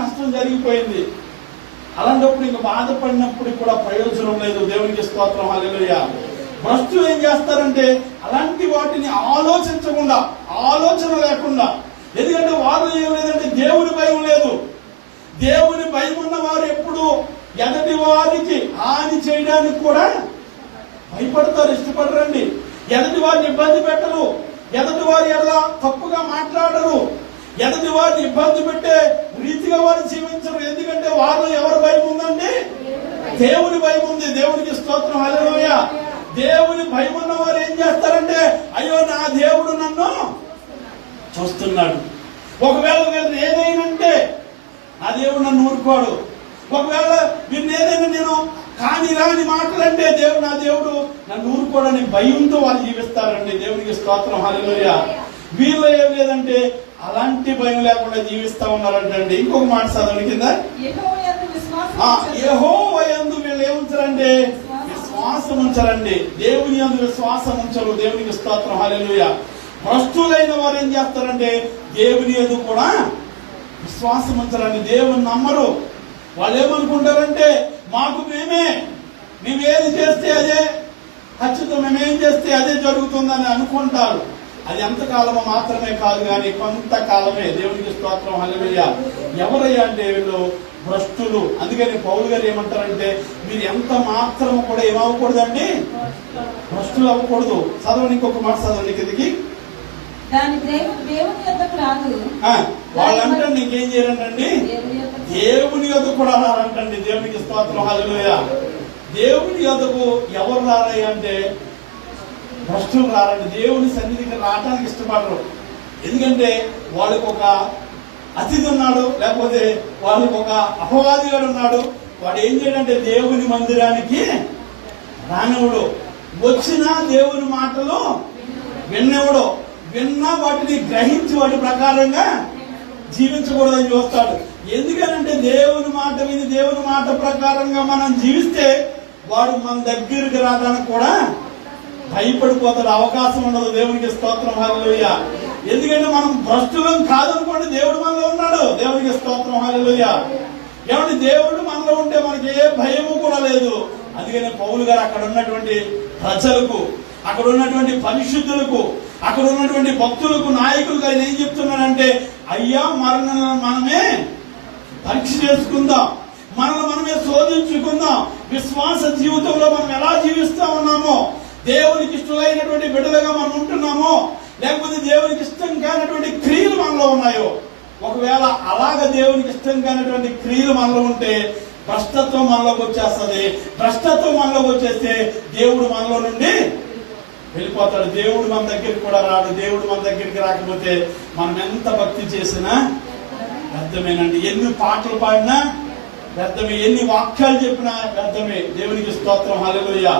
నష్టం జరిగిపోయింది. అలాంటప్పుడు ఇంకా బాధపడినప్పుడు కూడా ప్రయోజనం లేదు. దేవునికి స్తోత్రం, హల్లెలూయా. భ్రష్టులు ఏం చేస్తారంటే అలాంటి వాటిని ఆలోచించకుండా, ఆలోచన లేకుండా, ఎందుకంటే వారు ఏం లేదంటే దేవుని భయం లేదు. దేవుని భయం ఉన్న వారు ఎప్పుడు ఎదటి వారికి హాని చేయడానికి కూడా భయపడతారు, ఇష్టపడరండి. ఎదటి వారిని ఇబ్బంది పెట్టరు, ఎదటి వారి ఎలా తప్పుగా మాట్లాడరు, ఎదటి వారిని ఇబ్బంది పెట్టే రీతిగా వారు జీవించరు. ఎందుకంటే వారు ఎవరి భయం ఉందండి? దేవుని భయం ఉంది. దేవునికి స్తోత్రం, హల్లెలూయా. దేవుని భయం ఉన్న వారు ఏం చేస్తారంటే అయ్యో నా దేవుడు నన్ను చూస్తున్నాడు. ఒకవేళ ఏదైనా అంటే నా దేవుడు నన్ను ఊరుకోడు. ఒకవేళ వీరిని ఏదైనా నేను కాని రాని మాటలంటే నా దేవుడు నన్ను ఊరుకోడని భయంతో వాళ్ళు జీవిస్తారండి. దేవునికి స్తోత్రం, హల్లెలూయా. వీళ్ళు ఏం లేదంటే అలాంటి భయం లేకుండా జీవిస్తా ఉన్నారంటండి. ఇంకొక మాట చదవండి కింద. యెహోవా యందు వీళ్ళు ఏముంచారంటే విశ్వాసం ఉంచరండి. దేవుని యందు విశ్వాసం ఉంచరు. దేవునికి స్తోత్రం, హల్లెలూయా. భ్రష్టులైన వారు ఏం చేస్తారంటే దేవుని యందు కూడా విశ్వాసం ఉంచరండి. దేవుని నమ్మరు. వాళ్ళు ఏమనుకుంటారంటే మేము ఏది చేస్తే అదే ఖచ్చితం, మేమేం చేస్తే అదే జరుగుతుందని అనుకుంటారు. అది ఎంతకాలమో మాత్రమే కాదు కానీ కొంతకాలమే. దేవునికి స్తోత్రం, హల్లెలూయా. ఎవరయ్యా అంటే వీళ్ళు భ్రష్టులు. అందుకని పౌలు గారు ఏమంటారంటే మీరు ఎంత మాత్రం కూడా ఏమవ్వకూడదండి, భ్రష్టులు అవ్వకూడదు. చదవండి, ఇంకొక మాట చదవండి కిందికి. వాళ్ళంటే నీకేం చేయాలంటండి, దేవుని యొద్దకు కూడా రారంటండి. దేవునికి స్తోత్రం, హల్లెలూయా. దేవుని యొద్దకు ఎవరు రారయ్య అంటే భ్రష్టులు రారండి. దేవుని సన్నిధికి రావడానికి ఇష్టపడరు. ఎందుకంటే వాళ్ళకి ఒక అతిథి ఉన్నాడు, లేకపోతే వాళ్ళకి ఒక అపవాదిగాడు ఉన్నాడు. వాడు ఏం చేయడంటే దేవుని మందిరానికి రానివ్వడు, వచ్చినా దేవుని మాటలు విన్నెవడు, విన్నా వాటిని గ్రహించి వాటి ప్రకారంగా జీవించకూడదని చూస్తాడు. ఎందుకనంటే దేవుని మాట విని దేవుని మాట ప్రకారంగా మనం జీవిస్తే వాడు మన దగ్గరికి రావడానికి కూడా భయపడిపోతాడు, అవకాశం ఉండదు. దేవునికి స్తోత్రం, హల్లెలూయా. ఎందుకంటే మనం భ్రష్టులం కాదనుకోండి, దేవుడు మనలో ఉన్నాడు. దేవునికి స్తోత్రం, హల్లెలూయా. ఏమంటే దేవుడు మనలో ఉంటే మనకి ఏ భయము కూడా లేదు. అందుకనే పౌలు గారు అక్కడ ఉన్నటువంటి ప్రజలకు, అక్కడ ఉన్నటువంటి పరిశుద్ధులకు, అక్కడ ఉన్నటువంటి భక్తులకు, నాయకులకు ఆయన ఏం చెప్తున్నాడంటే అయ్యా మనమే పరీక్ష చేసుకుందాం, మనమే శోధించుకుందాం. విశ్వాస జీవితంలో మనం ఎలా జీవిస్తా ఉన్నామో, దేవునికి ఇష్టమైనటువంటి బిడ్డలుగా మనం ఉంటున్నామో, లేకపోతే దేవునికి ఇష్టం కానటువంటి క్రియలు మనలో ఉన్నాయో ఒకవేళ అలాగ దేవునికి ఇష్టం కానటువంటి క్రియలు మనలో ఉంటే భ్రష్టత్వం మనలోకి వచ్చేస్తుంది. భ్రష్టత్వం మనలోకి వచ్చేస్తే దేవుడు మనలో నుండి వెళ్ళిపోతాడు. దేవుడు మన దగ్గరికి కూడా రాడు. దేవుడు మన దగ్గరికి రాకపోతే మనం ఎంత భక్తి చేసినా వ్యర్థమేనండి. ఎన్ని పాటలు పాడినా వ్యర్థమే, ఎన్ని వాక్యాలు చెప్పినా వ్యర్థమే. దేవునికి స్తోత్రం, హల్లెలూయా.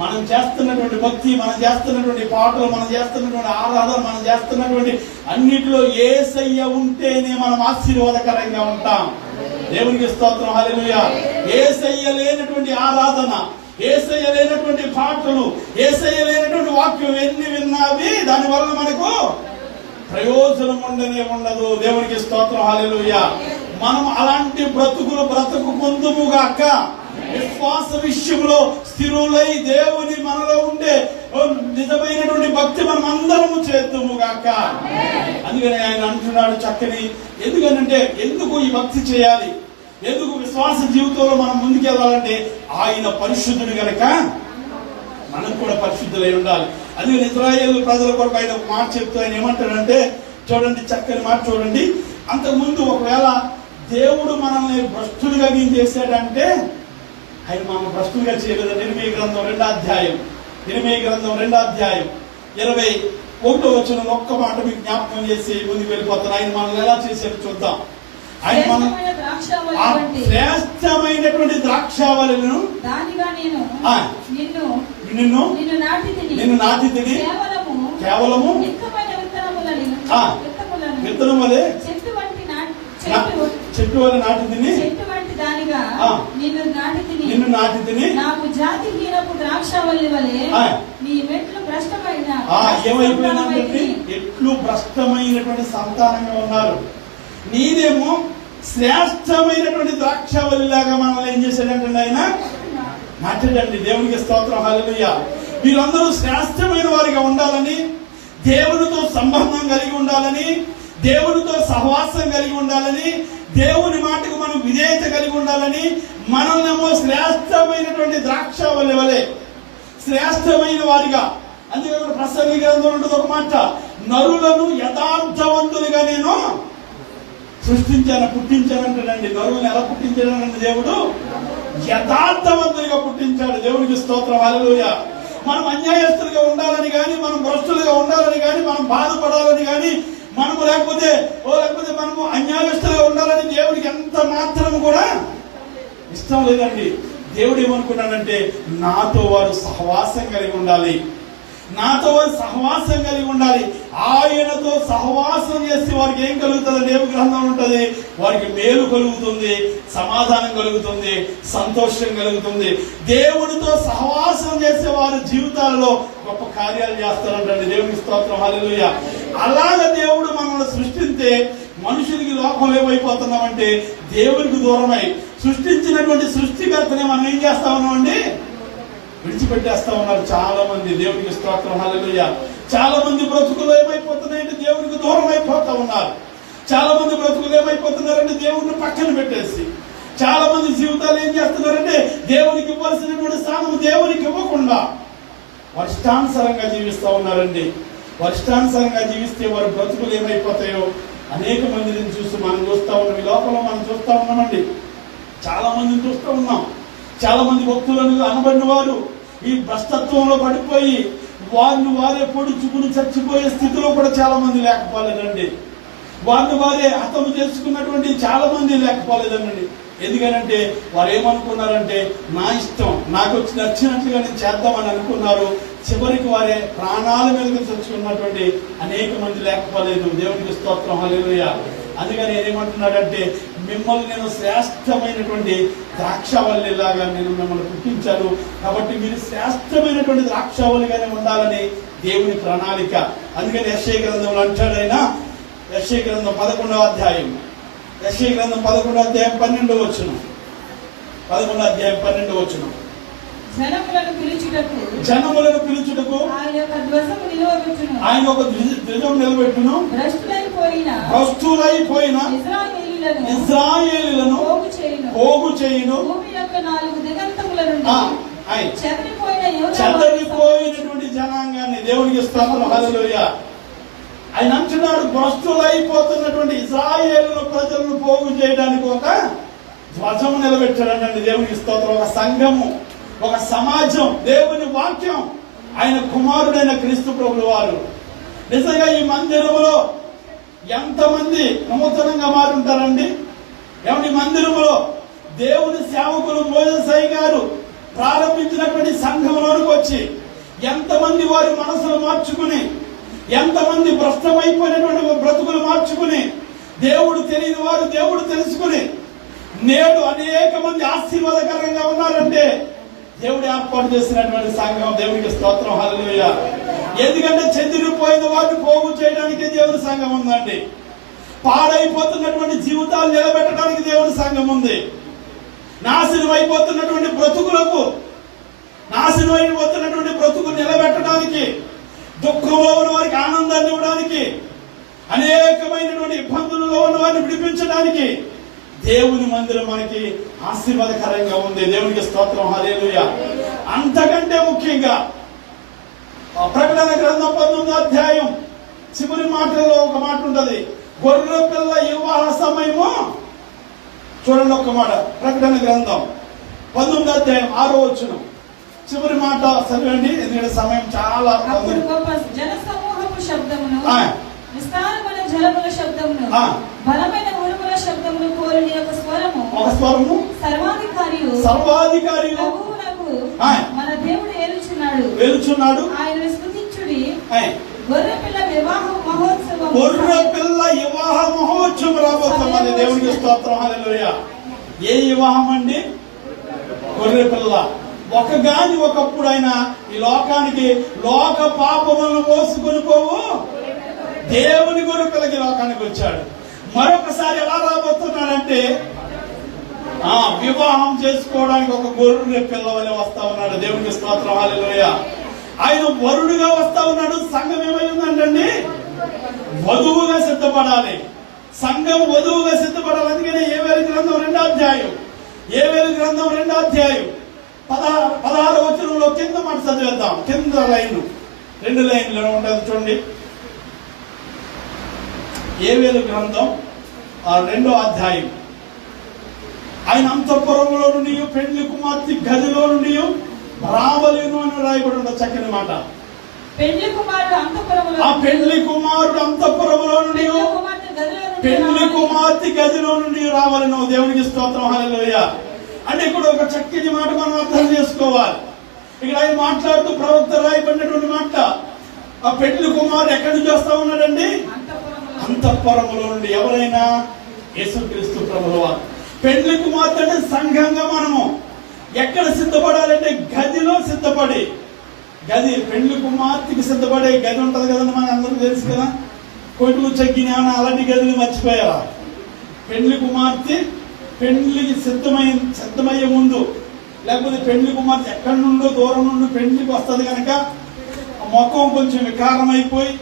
మనం చేస్తున్నటువంటి భక్తి, మనం చేస్తున్నటువంటి పాటలు, మనం చేస్తున్నటువంటి ఆరాధన, మనం చేస్తున్నటువంటి అన్నిటిలో యేసయ్య ఉంటేనే మనం ఆశీర్వాదకరంగా ఉంటాం. దేవునికి స్తోత్రం, హల్లెలూయా. యేసయ్య లేనటువంటి ఆరాధన, యేసయ్య లేనటువంటి పాటలు, యేసయ్య లేనటువంటి వాక్యం ఎన్ని విన్నావి దాని వల్ల మనకు ప్రయోజనం ఉండదు. దేవునికి స్తోత్రం, హల్లెలూయా. మనం అలాంటి బ్రతుకుకుందుముగాక. విశ్వాస విషయంలో స్థిరులై దేవుని మనలో ఉండే నిజమైనటువంటి భక్తి మనం అందరము చేద్దుముగాక. అందుకని ఆయన అంటున్నాడు చక్కని, ఎందుకనంటే ఎందుకు ఈ భక్తి చేయాలి, ఎందుకు విశ్వాస జీవితంలో మనం ముందుకెళ్ళాలంటే ఆయన పరిశుద్ధుడు గనక మనం కూడా పరిశుద్ధులై ఉండాలి. అందుకని ఇశ్రాయేలు ప్రజల కొరకు ఆయన ఒక మాట చెప్తూ ఆయన ఏమంటాడంటే, చూడండి చక్కని మాట చూడండి. అంతకుముందు ఒకవేళ దేవుడు మనల్ని భ్రష్టులుగా ఏం చేశాడంటే, ఆయన మనం భ్రష్టులుగా చేయలేదు. ఇర్మీయా గ్రంథం 2వ అధ్యాయం 21వ వచనం ఒక్క మాట మీకు జ్ఞాపకం చేసి ముందుకు వెళ్ళిపోతాను. ఆయన మనల్ని ఎలా చేశారో చూద్దాం. ఆయన మనం శ్రేష్టమైనటువంటి ద్రాక్షావళిను నిన్ను నాటితిని కేవలము విత్తనం వలె చెట్టు వలె నాటితిని నిన్ను నాటితిని నాకు జాతిహీనపు ద్రాక్షావల్లి వలె నీ మెట్లు భ్రష్టమైన ఏమైపోయినారంటే ఎట్లు భ్రష్టమైనటువంటి సంతానంగా ఉన్నారు. నీదేమో శ్రేష్టమైనటువంటి ద్రాక్షావల్లిలాగా మనల్ని ఏం చేశాడంటే ఆయన నాటాడండి. దేవునికి స్తోత్రం, హల్లెలూయా. వీళ్ళందరూ శ్రేష్టమైన వారిగా ఉండాలని, దేవునితో సంబంధం కలిగి ఉండాలని, దేవునితో సహవాసం కలిగి ఉండాలని, దేవుని మాటకు మనం విధేయత కలిగి ఉండాలని, మనల్నేమో శ్రేష్టమైనటువంటి ద్రాక్షావల్లి వలె శ్రేష్టమైన వారిగా. అందుకే ప్రసంగి గ్రంథంలో ఉంటుంది ఒక మాట, నరులను యథార్థవంతులుగా నేను పుట్టించానంటాడండి. నరువుని ఎలా పుట్టించాడండి దేవుడు? యథార్థవంతులుగా పుట్టించాడు. దేవునికి స్తోత్రం, హల్లెలూయా. మనం అన్యాయస్తులుగా ఉండాలని కానీ, మనం భ్రష్టులుగా ఉండాలని కానీ, మనం బాధపడాలని కానీ, మనము లేకపోతే మనము అన్యాయస్తులుగా ఉండాలని దేవుడికి ఎంత మాత్రం కూడా ఇష్టం లేదండి. దేవుడు ఏమనుకున్నాడంటే, నాతో వారు సహవాసం కలిగి ఉండాలి, నాతో సహవాసం కలిగి ఉండాలి. ఆయనతో సహవాసం చేస్తే వారికి ఏం కలుగుతుంది? దేవుని గ్రంథం ఉంటుంది, వారికి మేలు కలుగుతుంది, సమాధానం కలుగుతుంది, సంతోషం కలుగుతుంది. దేవుడితో సహవాసం చేసే వారి జీవితాలలో గొప్ప కార్యాలు చేస్తారంటండి. దేవునికి స్తోత్రం, హల్లెలూయా. అలాగ దేవుడు మనల్ని సృష్టిస్తే మనుషులకి లోకంలో ఏమైపోతున్నామంటే దేవునికి దూరమై సృష్టించినటువంటి సృష్టికర్తనే మనం ఏం చేస్తా ఉన్నామండి? విడిచిపెట్టేస్తా ఉన్నారు చాలా మంది. దేవునికి స్తోత్రం, హల్లెలూయా. చాలా మంది బ్రతుకులు ఏమైపోతున్నాయంటే దేవునికి దూరం అయిపోతా ఉన్నారు. చాలా మంది బ్రతుకులు ఏమైపోతున్నారంటే దేవుడిని పక్కన పెట్టేసి, చాలా మంది జీవితాలు ఏం చేస్తున్నారంటే దేవునికి ఇవ్వాల్సినటువంటి స్థానం దేవునికి ఇవ్వకుండా వారి ఇష్టానుసారంగా జీవిస్తా ఉన్నారండి. వారి ఇష్టానుసారంగా జీవిస్తే వారి బ్రతుకులు ఏమైపోతాయో అనేక మందిని చూసి మనం చూస్తా ఉన్నాం. ఈ లోకంలో మనం చూస్తా ఉన్నామండి, చాలా మందిని చూస్తూ ఉన్నాం. చాలా మంది భక్తులను అనబడిన వారు ఈ భ్రష్టత్వంలో పడిపోయి వారిని వారే పొడుచుకుని చచ్చిపోయే స్థితిలో కూడా చాలా మంది లేకపోలేదండి. వారిని వారే హతము చేసుకున్నటువంటి చాలా మంది లేకపోలేదండి. ఎందుకనంటే వారు ఏమనుకున్నారంటే, నా ఇష్టం, నాకు నచ్చినట్లుగా నేను చేద్దామని అనుకున్నారు. చివరికి వారే ప్రాణాల మీదకి తెచ్చుకున్నటువంటి అనేక మంది లేకపోలేదు. దేవునికి స్తోత్రం, హల్లెలూయా. అందుకని నేనేమంటున్నాడంటే, మిమ్మల్ని నేను శ్రేష్టమైనటువంటి ద్రాక్షావల్లిలాగా నేను మిమ్మల్ని పుట్టించాను. కాబట్టి మీరు శ్రేష్టమైనటువంటి ద్రాక్షావల్లిగానే ఉండాలని దేవుని ప్రణాళిక. అందుకని యెషయా గ్రంథంలో అంటాడు ఆయన, యెషయా గ్రంథం 11వ అధ్యాయం 12వ వచనం, 11వ అధ్యాయం 12వ వచనం. జనములను పిలుచుటకు ఆయన ఒక ధ్వజం నిలబెట్టును, భ్రష్టులైపోయిన ఇశ్రాయేలీయులను పోగు చేయును, చెదరిపోయినటువంటి జనాంగాన్ని. దేవునికి స్తోత్రం, హల్లెలూయా. ఆయన అంటున్నాడు, భ్రష్టులైపోతున్నటువంటి ఇశ్రాయేలు ప్రజలను పోగు చేయడానికి ఒక ధ్వజము నిలబెట్టాడండి. దేవునికి స్తోత్రం. ఒక సంఘము, ఒక సమాజం, దేవుని వాక్యం, ఆయన కుమారుడైన క్రీస్తు ప్రభువు వారు. నిజంగా ఈ మందిరంలో ఎంతమంది నూతనంగా మారుంటారండి? ఏమంటే మందిరంలో దేవుని సేవకులు మోసయ్య గారు ప్రారంభించినటువంటి సంఘంలోనికి వచ్చి ఎంతమంది వారి మనసులు మార్చుకుని, ఎంతమంది భ్రష్టమైపోయినటువంటి బ్రతుకులు మార్చుకుని, దేవుడు తెలియని వారు దేవుడు తెలుసుకుని నేడు అనేక మంది ఆశీర్వాదకరంగా ఉన్నారంటే దేవుడు ఏర్పాటు చేసినటువంటి సంఘం. దేవునికి స్తోత్రం, హల్లెలూయా. ఎందుకంటే చెదిరిపోయిన వారిని పోగు చేయడానికి దేవుని సంఘం ఉందండి. పాడైపోతున్నటువంటి జీవితాలు నిలబెట్టడానికి దేవుని సంఘం ఉంది. నాశనం అయిపోతున్నటువంటి బ్రతుకులకు, నాశనం అయిపోతున్నటువంటి బ్రతుకులు నిలబెట్టడానికి, దుఃఖంలో ఉన్న వారికి ఆనందాన్ని ఇవ్వడానికి, అనేకమైనటువంటి ఇబ్బందులలో ఉన్న వారిని విడిపించడానికి దేవుని మందిరం మనకి ఆశీర్వాదకరంగా ఉంది. దేవునికి స్తోత్రం, హల్లెలూయా. అంతకంటే ముఖ్యంగా ప్రకటన గ్రంథం 19వ అధ్యాయం చివరి మాటల్లో ఒక మాట ఉంటది, గొర్రె పిల్ల వివాహ సమయము. చూడండి ఒక్క మాట, ప్రకటన గ్రంథం 19వ అధ్యాయం 6వ వచనం చివరి మాట చదవండి, ఎందుకంటే సమయం చాలా. జనసమూహపు శబ్దమును, విస్తారమైన జలముల శబ్దమును, బలమైన ఉరుముల శబ్దమును కోరిన ఒక స్వరము, ఒక స్వరము, సర్వాధికారి మన దేవుడు ఏలుచున్నాడు, ఆయన స్తుతించుడి, గొర్రె పిల్ల వివాహ మహోత్సవం, గొర్రె పిల్ల వివాహ మహోత్సవం రాబోతుంది. దేవునికి స్తోత్రం, హల్లెలూయా. ఏ వివాహం అండి? గొర్రె పిల్ల. ఒకప్పుడు ఆయన ఈ లోకానికి లోక పాపములను మోసుకొని పోవు దేవుని గొర్రె పిల్లకి లోకానికి వచ్చాడు. మరొకసారి ఎలా రాబోతున్నాడంటే వివాహం చేసుకోవడానికి ఒక గొర్రె పిల్ల వలె వస్తా ఉన్నాడు. దేవునికి స్తోత్రం, హల్లెలూయా. ఆయన వరుడుగా వస్తా ఉన్నాడు. సంఘం ఏమైందంటండి? వధువుగా సిద్ధపడాలి. సంఘం వధువుగా సిద్ధపడాలి. అందుకనే ఏవేలు గ్రంథం 2వ అధ్యాయం, ఏవేలు గ్రంథం 2వ అధ్యాయం 16వ వచనంలో కింద మాట చదివేద్దాం. కింద లైన్ 2 లైన్లు ఉంటుంది చూడండి. ఏవేలు గ్రంథం 2వ అధ్యాయం, ఆయన అంతఃపురంలో నుండి పెళ్లి కుమార్తె గదిలో నుండి రావలేను అని రాయబడి ఉన్న చక్కని మాట. పెళ్లి కుమారుడు అంతఃపురంలో నుండి పెళ్లి కుమార్తె గదిలో నుండి రావాలను. దేవునికి స్తోత్రం, హల్లెలూయా. అంటే ఇక్కడ ఒక చక్కని మాట మనం అర్థం చేసుకోవాలి. ఇక్కడ ఆయన మాట్లాడుతూ ప్రవక్త రాయబడినటువంటి మాట, ఆ పెళ్లి కుమారుడు ఎక్కడి నుంచి వస్తా ఉన్నాడండి? అంతఃపురములో నుండి. ఎవరైనా? యేసుక్రీస్తు ప్రభువు వారు. పెళ్లి కుమార్తె అంటే సంఘంగా మనము ఎక్కడ సిద్ధపడాలంటే గదిలో సిద్ధపడి, గది పెళ్లి కుమార్తెకి సిద్ధపడే గది ఉంటది కదండి, మన అందరికీ తెలుసు కదా. కొడుకు చగ్గిన అలాంటి గదిని మర్చిపోయారా? పెళ్లి కుమార్తె పెళ్లికి సిద్ధమయ్యే ముందు, లేకపోతే పెళ్లి కుమార్తె ఎక్కడి నుండో దూరం నుండి పెళ్లికి వస్తుంది కనుక ముఖం కొంచెం వికారం అయిపోయి,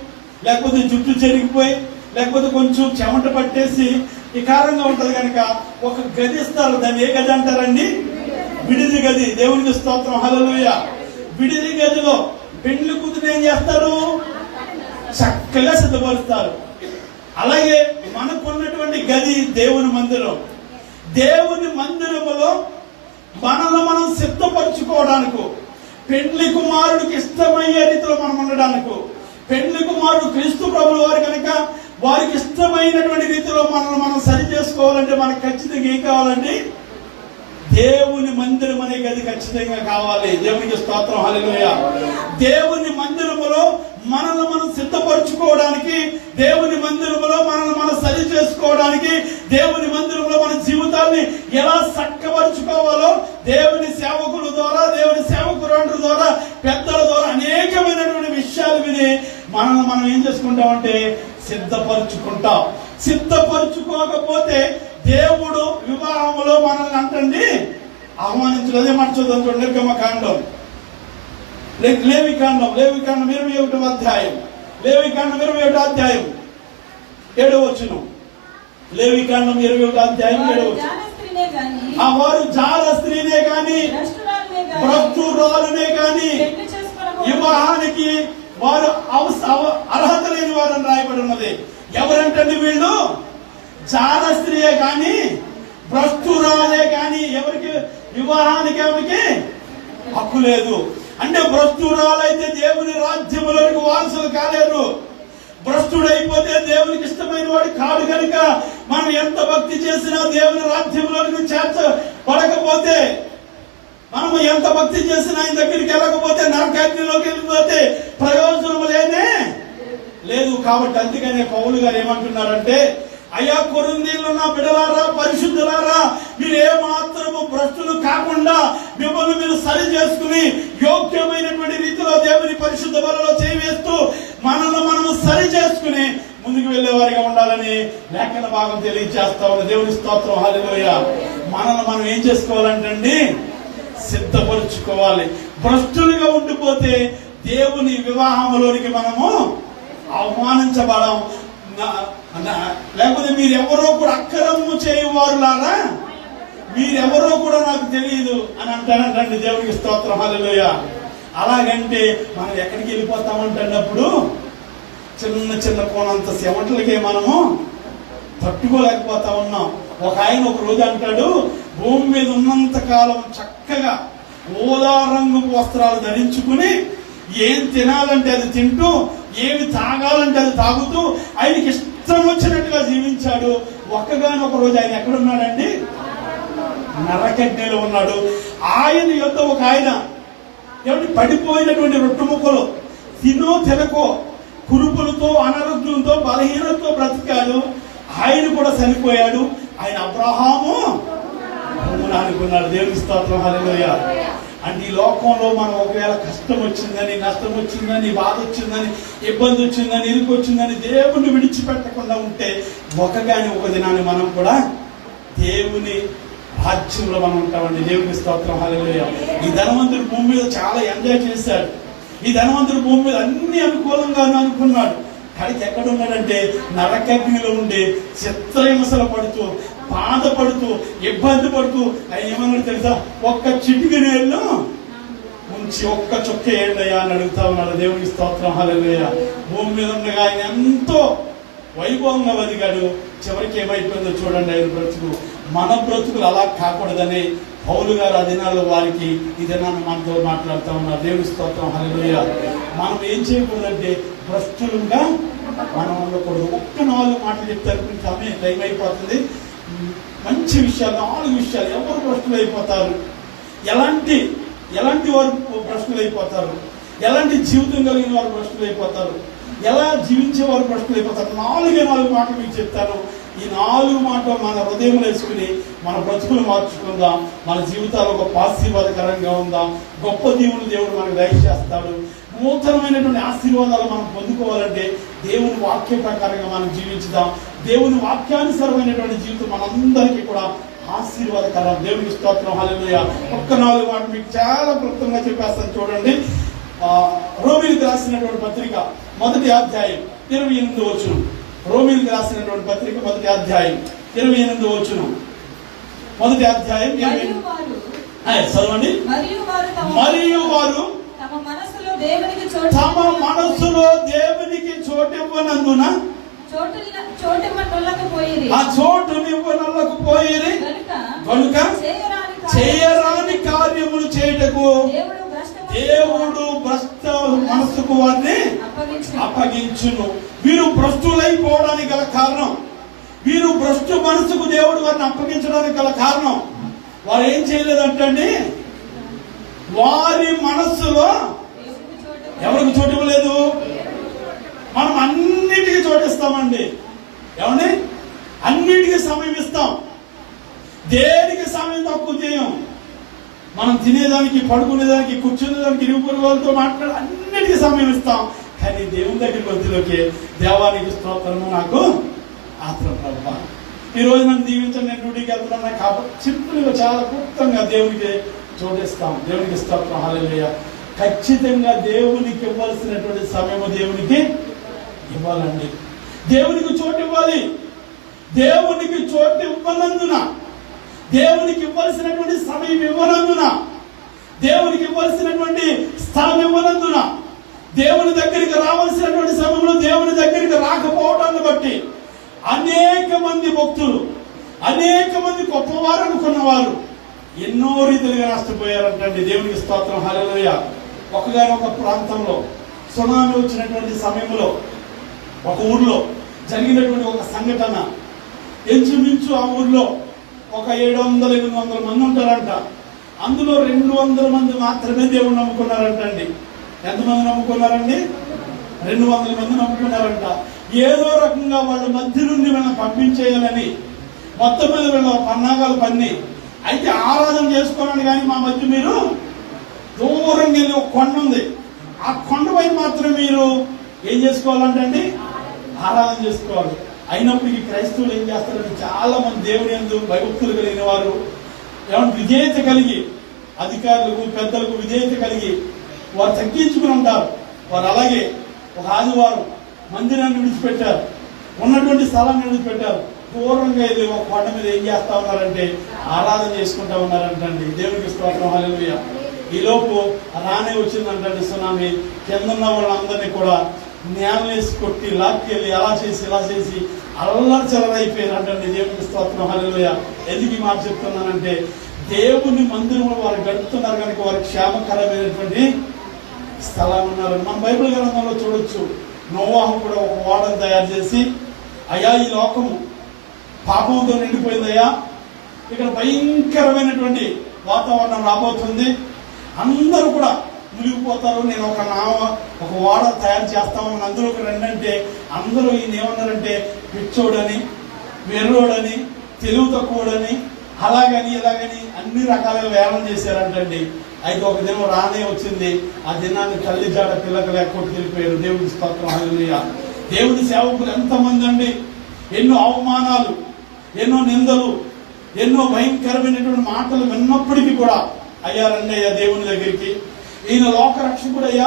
లేకపోతే జుట్టు చెరిగిపోయి, లేకపోతే కొంచెం చెమట పట్టేసి వికారంగా ఉంటది కనుక ఒక గది ఇస్తారు. దాన్ని ఏ గది అంటారండి? విడిది గది. దేవునికి స్తోత్రం, హల్లెలూయా. విడిది గదిలో పెళ్లి కూతురు ఏం చేస్తారు? చక్కగా సిద్ధపరుస్తారు. అలాగే మనకున్నటువంటి గది దేవుని మందిరం. దేవుని మందిరములో మనల్ని మనం సిద్ధపరచుకోవడానికి, పెళ్లి కుమారుడికి ఇష్టమయ్యే రీతిలో మనం ఉండడానికి, పెళ్లి కుమారుడు క్రీస్తు ప్రభువు వారు కనుక వారికి ఇష్టమైనటువంటి రీతిలో మనల్ని మనం సరి చేసుకోవాలంటే మనకు ఖచ్చితంగా ఏం కావాలండి? దేవుని మందిరం అనే గది ఖచ్చితంగా కావాలి. దేవునికి స్తోత్రం, హల్లెలూయా. దేవుని మందిరములో మనల్ని మనం సిద్ధపరచుకోవడానికి, దేవుని మందిరములో మనల్ని మనం సరి చేసుకోవడానికి, దేవుని మందిరంలో మన జీవితాన్ని ఎలా చక్కబరుచుకోవాలో దేవుని సేవకుల ద్వారా, దేవుని సేవకురాండ్రుల ద్వారా, పెద్దల ద్వారా అనేకమైనటువంటి విషయాలు విని మనల్ని మనం ఏం చేసుకుంటామంటే సిద్ధపరచుకుంటాం. సిద్ధపరచుకోకపోతే దేవుడు వివాహములో మనల్ని అంటండి ఆహ్వానించడం. అదే మాట చూద్దాం చూడండి. నిర్గమకాండం, లేవికాండం 21వ అధ్యాయం, లేవికాండం 21వ అధ్యాయం 7వ వచనం. లేవికాండం 21వ అధ్యాయం 7వ వచనం. వారు జార స్త్రీనే గాని భ్రష్టురాలునే గాని వివాహానికి వారు అర్హత లేని వారని రాయబడి ఉన్నది. ఎవరంటండి వీళ్ళు? జార స్త్రీయే కానీ భ్రష్టురాలే కానీ ఎవరికి వివాహానికి ఎవరికి హక్కు లేదు. అంటే భ్రష్టురాలైతే దేవుని రాజ్యములోనికి వారసులు కాలేరు. భ్రష్టుడైపోతే దేవునికి ఇష్టమైన వాడు కాడు కనుక మనం ఎంత భక్తి చేసినా దేవుని రాజ్యంలోనికి చేర్చబడకపోతే, మనం ఎంత భక్తి చేసినా ఆయన దగ్గరికి వెళ్ళకపోతే, నరకాగ్నిలోకి వెళ్ళిపోతే ప్రయోజనం లేదు. కాబట్టి అందుకనే పౌలు గారు ఏమంటున్నారంటే, అయ్యా కొరింథీయుల్లో ఉన్న బిడ్డలారా, పరిశుద్ధులారా, మీరు ఏమాత్రము భ్రష్టులు కాకుండా మిమ్మల్ని మీరు సరి చేసుకుని యోగ్యమైనటువంటి రీతిలో దేవుని పరిశుద్ధ బలలో చేయివేస్తూ మనల్ని మనము సరి చేసుకుని ముందుకు వెళ్లే వారిగా ఉండాలని లేఖన భాగం తెలియజేస్తా ఉన్న దేవుని స్తోత్రం, హల్లెలూయా. మనల్ని మనం ఏం చేసుకోవాలంటండి? సిద్ధపరుచుకోవాలి. భ్రష్టులుగా ఉండిపోతే దేవుని వివాహంలోనికి మనము అవమానించబడం. లేకపోతే మీరెవరో కూడా అక్రమము చేయవారులారా, మీరెవరో కూడా నాకు తెలియదు అని అంటానంటండి. దేవునికి స్తోత్రం, హల్లెలూయా. అలాగంటే మనం ఎక్కడికి వెళ్ళిపోతామంటున్నప్పుడు చిన్న చిన్న కోనంత సెవట్లకే మనము తట్టుకోలేకపోతా ఉన్నాం. ఒక ఆయన ఒక రోజు అంటాడు, భూమి మీద ఉన్నంత కాలం చక్కగా ఊదా రంగు వస్త్రాలు ధరించుకుని ఏం తినాలంటే అది తింటూ, ఏమి తాగాలంటే అది తాగుతూ ఆయనకి ఇష్టం వచ్చినట్టుగా జీవించాడు. ఒక్కగానొక రోజు ఆయన ఎక్కడున్నాడండి? నరకగ్నిలో ఉన్నాడు. ఆయన యొద్ద ఒక ఆయన ఏమిటి పడిపోయినటువంటి రొట్టె ముక్కలు తినకో కురుపులతో, అనారోగ్యంతో, బలహీనతో బ్రతికాడు. ఆయన కూడా చనిపోయాడు. ఆయన అబ్రహాము అనుకున్నాడు. దేవుని స్తోత్రం, హల్లెలూయా. అంటే ఈ లోకంలో మనం ఒకవేళ కష్టం వచ్చిందని, నష్టం వచ్చిందని, బాధ వచ్చిందని, ఇబ్బంది వచ్చిందని, ఇరుకు వచ్చిందని దేవుణ్ణి విడిచిపెట్టకుండా ఉంటే ఒక దినాన్ని మనం కూడా దేవుని రాజ్యంలో మనం ఉంటామండి. దేవుని స్తోత్రం, హల్లెలూయా. ఈ ధనవంతుడు భూమి మీద చాలా ఎంజాయ్ చేశాడు. ఈ ధనవంతుడు భూమి మీద అన్ని అనుకూలంగా అనుకున్నాడు. కానీ ఎక్కడున్నాడంటే నరకగ్నిలో ఉండి చిత్రహింసలు పడుతూ, బాధపడుతూ, ఇబ్బంది పడుతూ ఆయన ఏమన్నాడు తెలుసా? ఒక్క చిటికి నీళ్ళు ఉంచి ఒక్క చుక్క ఏంటయ్యా అని అడుగుతా ఉన్నాడు. దేవునికి స్తోత్రం, హల్లెలూయా. భూమి మీద ఉండగా ఆయన ఎంతో వైభవంగా బతికాడు. చివరికి ఏమైపోయిందో చూడండి ఆయన బ్రతుకు. మన బ్రతుకులు అలా కాకూడదని పౌలు గారు ఆ దినాల్లో వారికి ఈ దినాన్ని మనతో మాట్లాడుతూ ఉన్నారు. దేవుని స్తోత్రం, హల్లెలూయా. మనం ఏం చేయకూడదంటే భ్రష్టులుగా మనం ఉండకూడదు. ఒక్క 4 మాటలు చెప్తారు, టైం అయిపోతుంది. మంచి విషయాలు 4 విషయాలు. ఎవరు భ్రష్టులు అయిపోతారు? ఎలాంటి వారు భ్రష్టులు అయిపోతారు? ఎలాంటి జీవితం కలిగిన వారు భ్రష్టులు అయిపోతారు? ఎలా జీవించే వారు భ్రష్టులు అయిపోతారు? 4 మాటలు మీకు చెప్తాను. ఈ 4 మాటలు మన హృదయంలో వేసుకుని మన బ్రతుకులు మార్చుకుందాం. మన జీవితాలు గొప్ప ఆశీర్వాదకరంగా ఉందాం. గొప్ప దీవులు దేవుడు మనకు దయచేస్తాడు. నూతనమైనటువంటి ఆశీర్వాదాలు మనం పొందుకోవాలంటే దేవుని వాక్య ప్రకారంగా మనం జీవించుదాం. దేవుని వాక్యానుసారమైనటువంటి జీవితం మనందరికీ కూడా ఆశీర్వాదకరం. దేవునికి స్తోత్రం, హల్లెలూయా. ఒక్క 4 మాటలు మీకు చాలా క్లుప్తంగా చెప్పేస్తాను చూడండి. రోమీయులకు రాసినటువంటి పత్రిక 1వ అధ్యాయం 28వ వచనం. రోమీయులకు రాసినటువంటి పత్రిక 1వ అధ్యాయం 28వ వచనం. 1వ అధ్యాయం 28 చదవండి. మరియు వారు తమ మనసులో దేవునికి చోటివ్వనందున ఆ చోటునివ్వనొల్లకపోయిరి కనుక చేయరాని కార్యములు చేయుటకు దేవుడు భ్రష్ట మనసుకు వారిని అప్పగించును. వీరు భ్రష్టులైపోవడానికి గల కారణం, వీరు భ్రష్టు మనసుకు దేవుడు వారిని అప్పగించడానికి గల కారణం, వారు ఏం చేయలేదంటండి, వారి మనస్సులో ఎవరికి చోటు ఇవ్వలేదు. మనం అన్నిటికీ చోటిస్తామండి. ఏమండి? అన్నిటికీ సమయం ఇస్తాం. దేనికి సమయం తక్కువ చేయం. మనం తినేదానికి, పడుకునేదానికి, కూర్చునేదానికి, ఇరుగు వాళ్ళతో మాట్లాడే అన్నిటికీ సమయం ఇస్తాం. కానీ దేవుని దగ్గరికి వద్దులోకి దేవానికి స్తోత్రము, నాకు ఆత్రం ప్రభా ఈ రోజు నన్ను దీవించండి, నేను డ్యూటీకి వెళ్తున్నా కాబట్టి సింపుల్గా చాలా క్లుప్తంగా దేవునికి చోటిస్తాం. దేవునికి స్తోత్రం, హల్లెలూయా. ఖచ్చితంగా దేవునికి ఇవ్వాల్సినటువంటి సమయము దేవునికి ఇవ్వాలండి. దేవునికి చోటు ఇవ్వాలి. దేవునికి చోటు ఇవ్వనందున, దేవునికి ఇవ్వాల్సినటువంటి సమయం ఇవ్వనందున, దేవునికి ఇవ్వాల్సినటువంటి స్థలం ఇవ్వనందున, దేవుని దగ్గరికి రావాల్సినటువంటి సమయంలో దేవుని దగ్గరికి బట్టి అనేక మంది భక్తులు, అనేక మంది గొప్పవారు అనుకున్నవారు ఎన్నో రీతిలుగా నష్టపోయారంటండి. దేవునికి స్తోత్రం, హల్లెలూయా. ఒక ప్రాంతంలో సునామీ వచ్చినటువంటి సమయంలో ఒక ఊర్లో జరిగినటువంటి ఒక సంఘటన, ఇంచుమించు ఆ ఊర్లో ఒక 700-800 మంది ఉంటారంట. అందులో 200 మంది మాత్రమే దేవుడు నమ్ముకున్నారంటండి. ఎంతమంది నమ్ముకున్నారండి? 200 మంది నమ్ముకున్నారంట. ఏదో రకంగా వాళ్ళ మధ్య నుండి మనం పంపించేయాలని మొత్తం మీద వీళ్ళ పన్నాగాలు పన్ని అయితే ఆరాధన చేసుకోవాలని, కానీ మా మధ్య మీరు దూరంగా వెళ్ళి ఒక కొండ ఉంది, ఆ కొండ పైన మాత్రం మీరు ఏం చేసుకోవాలంటే ఆరాధన చేసుకోవాలి. అయినప్పటికీ క్రైస్తవులు ఏం చేస్తారంటే చాలా మంది దేవుని యందు భయభక్తులు కలిగిన వారు ఏమంటే విధేయత కలిగి, అధికారులకు పెద్దలకు విధేయత కలిగి వారు తగ్గించుకుని ఉంటారు. వారు అలాగే ఒక ఆదివారం మందిరాన్ని విడిచిపెట్టారు, ఉన్నటువంటి స్థలాన్ని విడిచిపెట్టారు, దూరంగా వెళ్ళి ఒక కొండ మీద ఏం చేస్తా ఉన్నారంటే ఆరాధన చేసుకుంటా ఉన్నారంటండి. దేవునికి స్తోత్రం, హల్లెలూయా. ఈ లోపు రానే వచ్చిందంటండి సునామీ. కిందన్న వాళ్ళందరినీ కూడా నేల వేసి కొట్టి లాక్కెళ్ళి అలా చేసి ఇలా చేసి అల్లరి చెలరైపోయారంటండి. దేవునికి స్తోత్రం, హల్లెలూయా. ఎందుకు ఈ మాట చెప్తున్నానంటే దేవుని మందిరంలో వారు గడుపుతున్నారు కనుక వారికి క్షేమకరమైనటువంటి స్థలాలు ఉన్నారు. మన బైబిల్ గ్రంథంలో చూడొచ్చు, నోవాహు కూడా ఒక ఓడను తయారు చేసి, అయ్యా ఈ లోకము పాపంతో నిండిపోయిందయ్యా, ఇక్కడ భయంకరమైనటువంటి వాతావరణం రాబోతుంది, అందరూ కూడా మునిగిపోతారు, నేను ఒక ఓడ తయారు చేస్తాము, అందులోకి రండి. అందరూ ఈయన ఏమన్నారంటే పిచ్చోడని, వెర్రోడని, తెలివి తక్కువడని, అలాగని ఇలాగని అన్ని రకాలుగా వేలం చేశారంటండి. అయితే ఒక దినం రానే వచ్చింది. ఆ దినాన్ని తల్లి జాడ పిల్లకి లేకపోతే వెళ్ళిపోయారు. దేవుని స్తోత్రం, హల్లెలూయా. దేవుని సేవకులు ఎంతమంది అండి, ఎన్నో అవమానాలు, ఎన్నో నిందలు, ఎన్నో భయంకరమైనటువంటి మాటలు విన్నప్పటికీ కూడా అయ్యా రండి అయ్యా దేవుని దగ్గరికి, ఈయన లోక రక్షకుడయ్యా,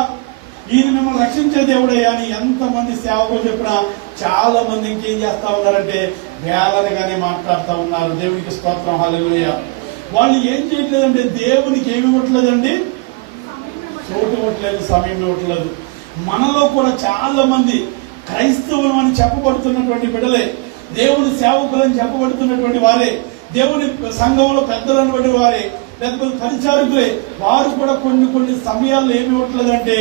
ఈయన మిమ్మల్ని రక్షించే దేవుడయ్యా అని ఎంతమంది సేవకులు చెప్పినా చాలా మంది ఇంకేం చేస్తా ఉన్నారంటే వేలనగానే మాట్లాడుతూ ఉన్నారు. దేవునికి స్తోత్రం, హల్లెలూయా. వాళ్ళు ఏం చేయట్లేదంటే దేవునికి ఏమి ఇవ్వట్లేదండి, చోటు ఇవ్వట్లేదు, సమయం ఇవ్వట్లేదు. మనలో కూడా చాలా మంది క్రైస్తవులు అని చెప్పబడుతున్నటువంటి బిడ్డలే, దేవుని సేవకులని చెప్పబడుతున్నటువంటి వారే, దేవుని సంఘంలో పెద్దలను బట్టి వారే, లేకపోతే పరిచారకులే, వారు కూడా కొన్ని సమయాల్లో ఏమి ఇవ్వట్లేదంటే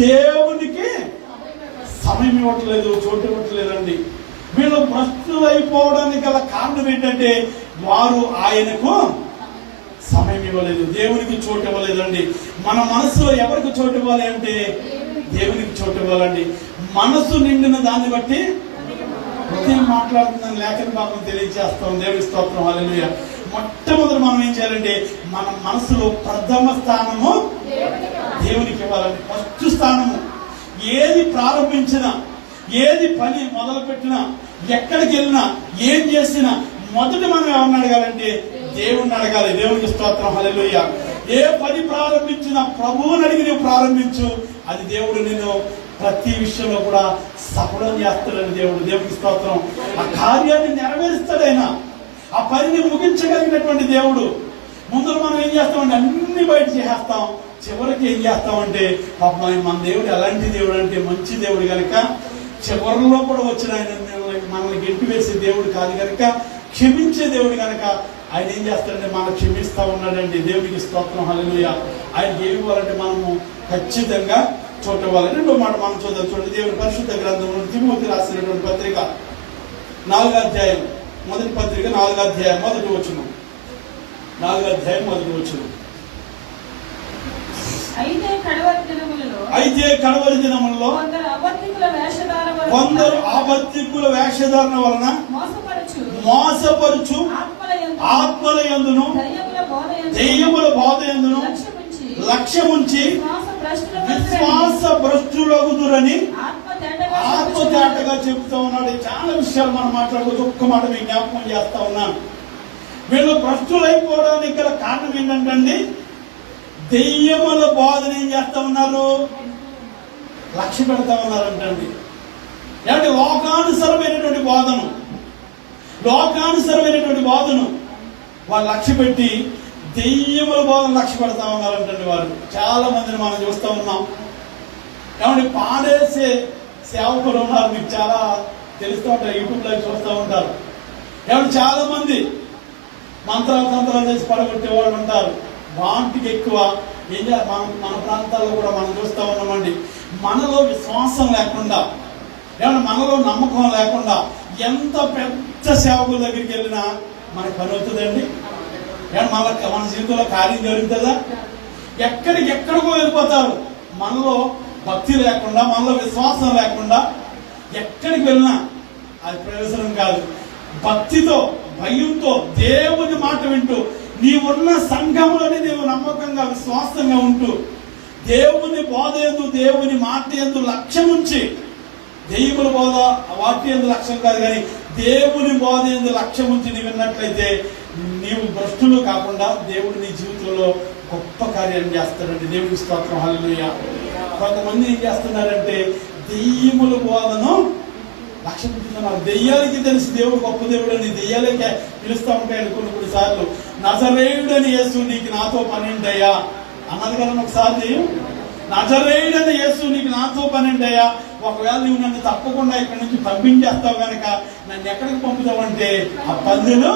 దేవునికి సమయం ఇవ్వట్లేదు, చోటు ఇవ్వట్లేదండి. వీళ్ళు భ్రష్టులైపోవడానికి గల కారణం ఏంటంటే వారు ఆయనకు సమయం ఇవ్వలేదు, దేవునికి చోటు ఇవ్వలేదండి. మన మనసులో ఎవరికి చోటు ఇవ్వాలి అంటే దేవునికి చోటు ఇవ్వాలండి. మనసు నిండిన దాన్ని బట్టి హృదయం మాట్లాడుతుందని లేఖన భాగం తెలియజేస్తాం. దేవుని స్తోత్రం, హల్లెలూయా. మొట్టమొదటి మనం ఏం చేయాలంటే మన మనసులో ప్రథమ స్థానము దేవునికి ఇవ్వాలండి. ఫస్ట్ స్థానము. ఏది ప్రారంభించినా, ఏది పని మొదలు పెట్టినా, ఎక్కడికి వెళ్ళినా, ఏం చేసినా మొదటి మనం ఎవరిని అడగాలంటే దేవుణ్ణి అడగాలి. దేవునికి స్తోత్రం, హల్లెలూయా. ఏ పని ప్రారంభించినా ప్రభువుని అడిగి నువ్వు ప్రారంభించు, అది దేవుడు నిన్ను ప్రతి విషయంలో కూడా సఫలం చేస్తాడని దేవునికి స్తోత్రం. ఆ కార్యాన్ని నెరవేరుస్తాడైనా, ఆ పనిని ముగించగలిగినటువంటి దేవుడు. ముందు మనం ఏం చేస్తామంటే అన్ని బయట చేసేస్తాం, చివరికి ఏం చేస్తామంటే పాపం మన దేవుడు ఎలాంటి దేవుడు అంటే మంచి దేవుడు కనుక చివరిలో కూడా వచ్చిన ఆయన మనల్ని గెంటి వేసే దేవుడు కాదు కనుక, క్షమించే దేవుడు కనుక ఆయన ఏం చేస్తాడంటే మనం క్షమిస్తా ఉన్నాడండి. దేవునికి స్తోత్రం, హల్లెలూయా. ఆయనకి ఏమి ఇవ్వాలంటే మనము ఖచ్చితంగా చోటు ఇవ్వాలి. రెండో మాట మనం చూద్దాం. చూడండి, దేవుని పరిశుద్ధ గ్రంథంలో తిమోతి రాసినటువంటి పత్రిక 4వ అధ్యాయం, మొదటి పత్రిక 4వ అధ్యాయం మొదటి వచనం. 4వ అధ్యాయం మొదటి వచనం. అయితే కడవరి దినములలో కొందరు అబద్ధికుల వేషధారణ వలన మోసపరుచు ఆత్మల యందును దెయ్యముల బోధ యందును లక్ష్యముంచి విశ్వాస భ్రష్టులగుదురని ఆత్మ తేటగా చెబుతా ఉన్నాడు. చాలా విషయాలు మనం మాట్లాడుకోవచ్చు. ఒక్క మాట మీకు జ్ఞాపకం చేస్తా ఉన్నాను. వీళ్ళు భ్రష్టులైపోవడానికి గల కారణం ఏంటంటే దెయ్యముల బోధన ఏం చేస్తా ఉన్నారు, లక్ష్య పెడతా ఉన్నారంటండి. అంటే లోకానుసరమైనటువంటి బోధను వాళ్ళు లక్ష్య పెట్టి దెయ్యముల బోధన లక్ష్య పెడతా ఉన్నారంటండి. వారు చాలా మందిని మనం చూస్తూ ఉన్నాం. కాబట్టి పాడేసే సేవకులు ఉన్నారు, మీకు చాలా తెలుస్తూ ఉంటారు, యూట్యూబ్ లో చూస్తూ ఉంటారు. ఏమంటే చాలా మంది మంత్రాలు చేసి పడగొట్టే వాళ్ళు ఉంటారు. వాటికి ఎక్కువ ఏం మన ప్రాంతాల్లో కూడా మనం చూస్తూ ఉన్నామండి. మనలో విశ్వాసం లేకుండా, ఏమన్నా మనలో నమ్మకం లేకుండా ఎంత పెద్ద సేవకుల దగ్గరికి వెళ్ళినా మనకు పని అవుతుందండి. ఏమన్నా మన జీవితంలో కార్యం జరుగుతుందా? ఎక్కడికో వెళ్ళిపోతారు. మనలో భక్తి లేకుండా, మనలో విశ్వాసం లేకుండా ఎక్కడికి వెళ్ళినా అది ప్రయోజనం కాదు. భక్తితో, భయంతో, దేవుని మాట వింటూ, నీవున్న సంఘంలోనే నీవు నమ్మకంగా, విశ్వాసంగా ఉంటూ, దేవుని బోధ యందు, దేవుని మాట యందు లక్ష్యం ఉంచి, దెయ్యముల బోధ వాటి యందు లక్ష్యం కాదు కానీ దేవుని బోధ యందు లక్ష్యం ఉంచి నీవు విన్నట్లయితే నీవు భ్రష్టులు కాకుండా దేవుడు నీ జీవితంలో గొప్ప కార్యాన్ని చేస్తాడండి. దేవుడికి స్తోత్రం, హల్లెలూయా. కొంతమంది ఏం చేస్తున్నారంటే దెయ్యముల బోధను లక్ష్యం ఉంచుతున్నారు. దెయ్యాలకి తెలిసి దేవుడు గొప్ప దేవుడు అని దెయ్యాలకే పిలుస్తూ ఉంటాయని కొన్నిసార్లు. నజరేయుడని యేసు నీకు నాతో పనిండయ్యా అన్నది కదా ఒకసారి దెయ్యం. నజరేయుడని యేసు నీకు నాతో పనిండయ్యా, ఒకవేళ నువ్వు నన్ను తప్పకుండా ఇక్కడి నుంచి పంపించేస్తావు కనుక నన్ను ఎక్కడికి పంపుతావంటే ఆ పందులు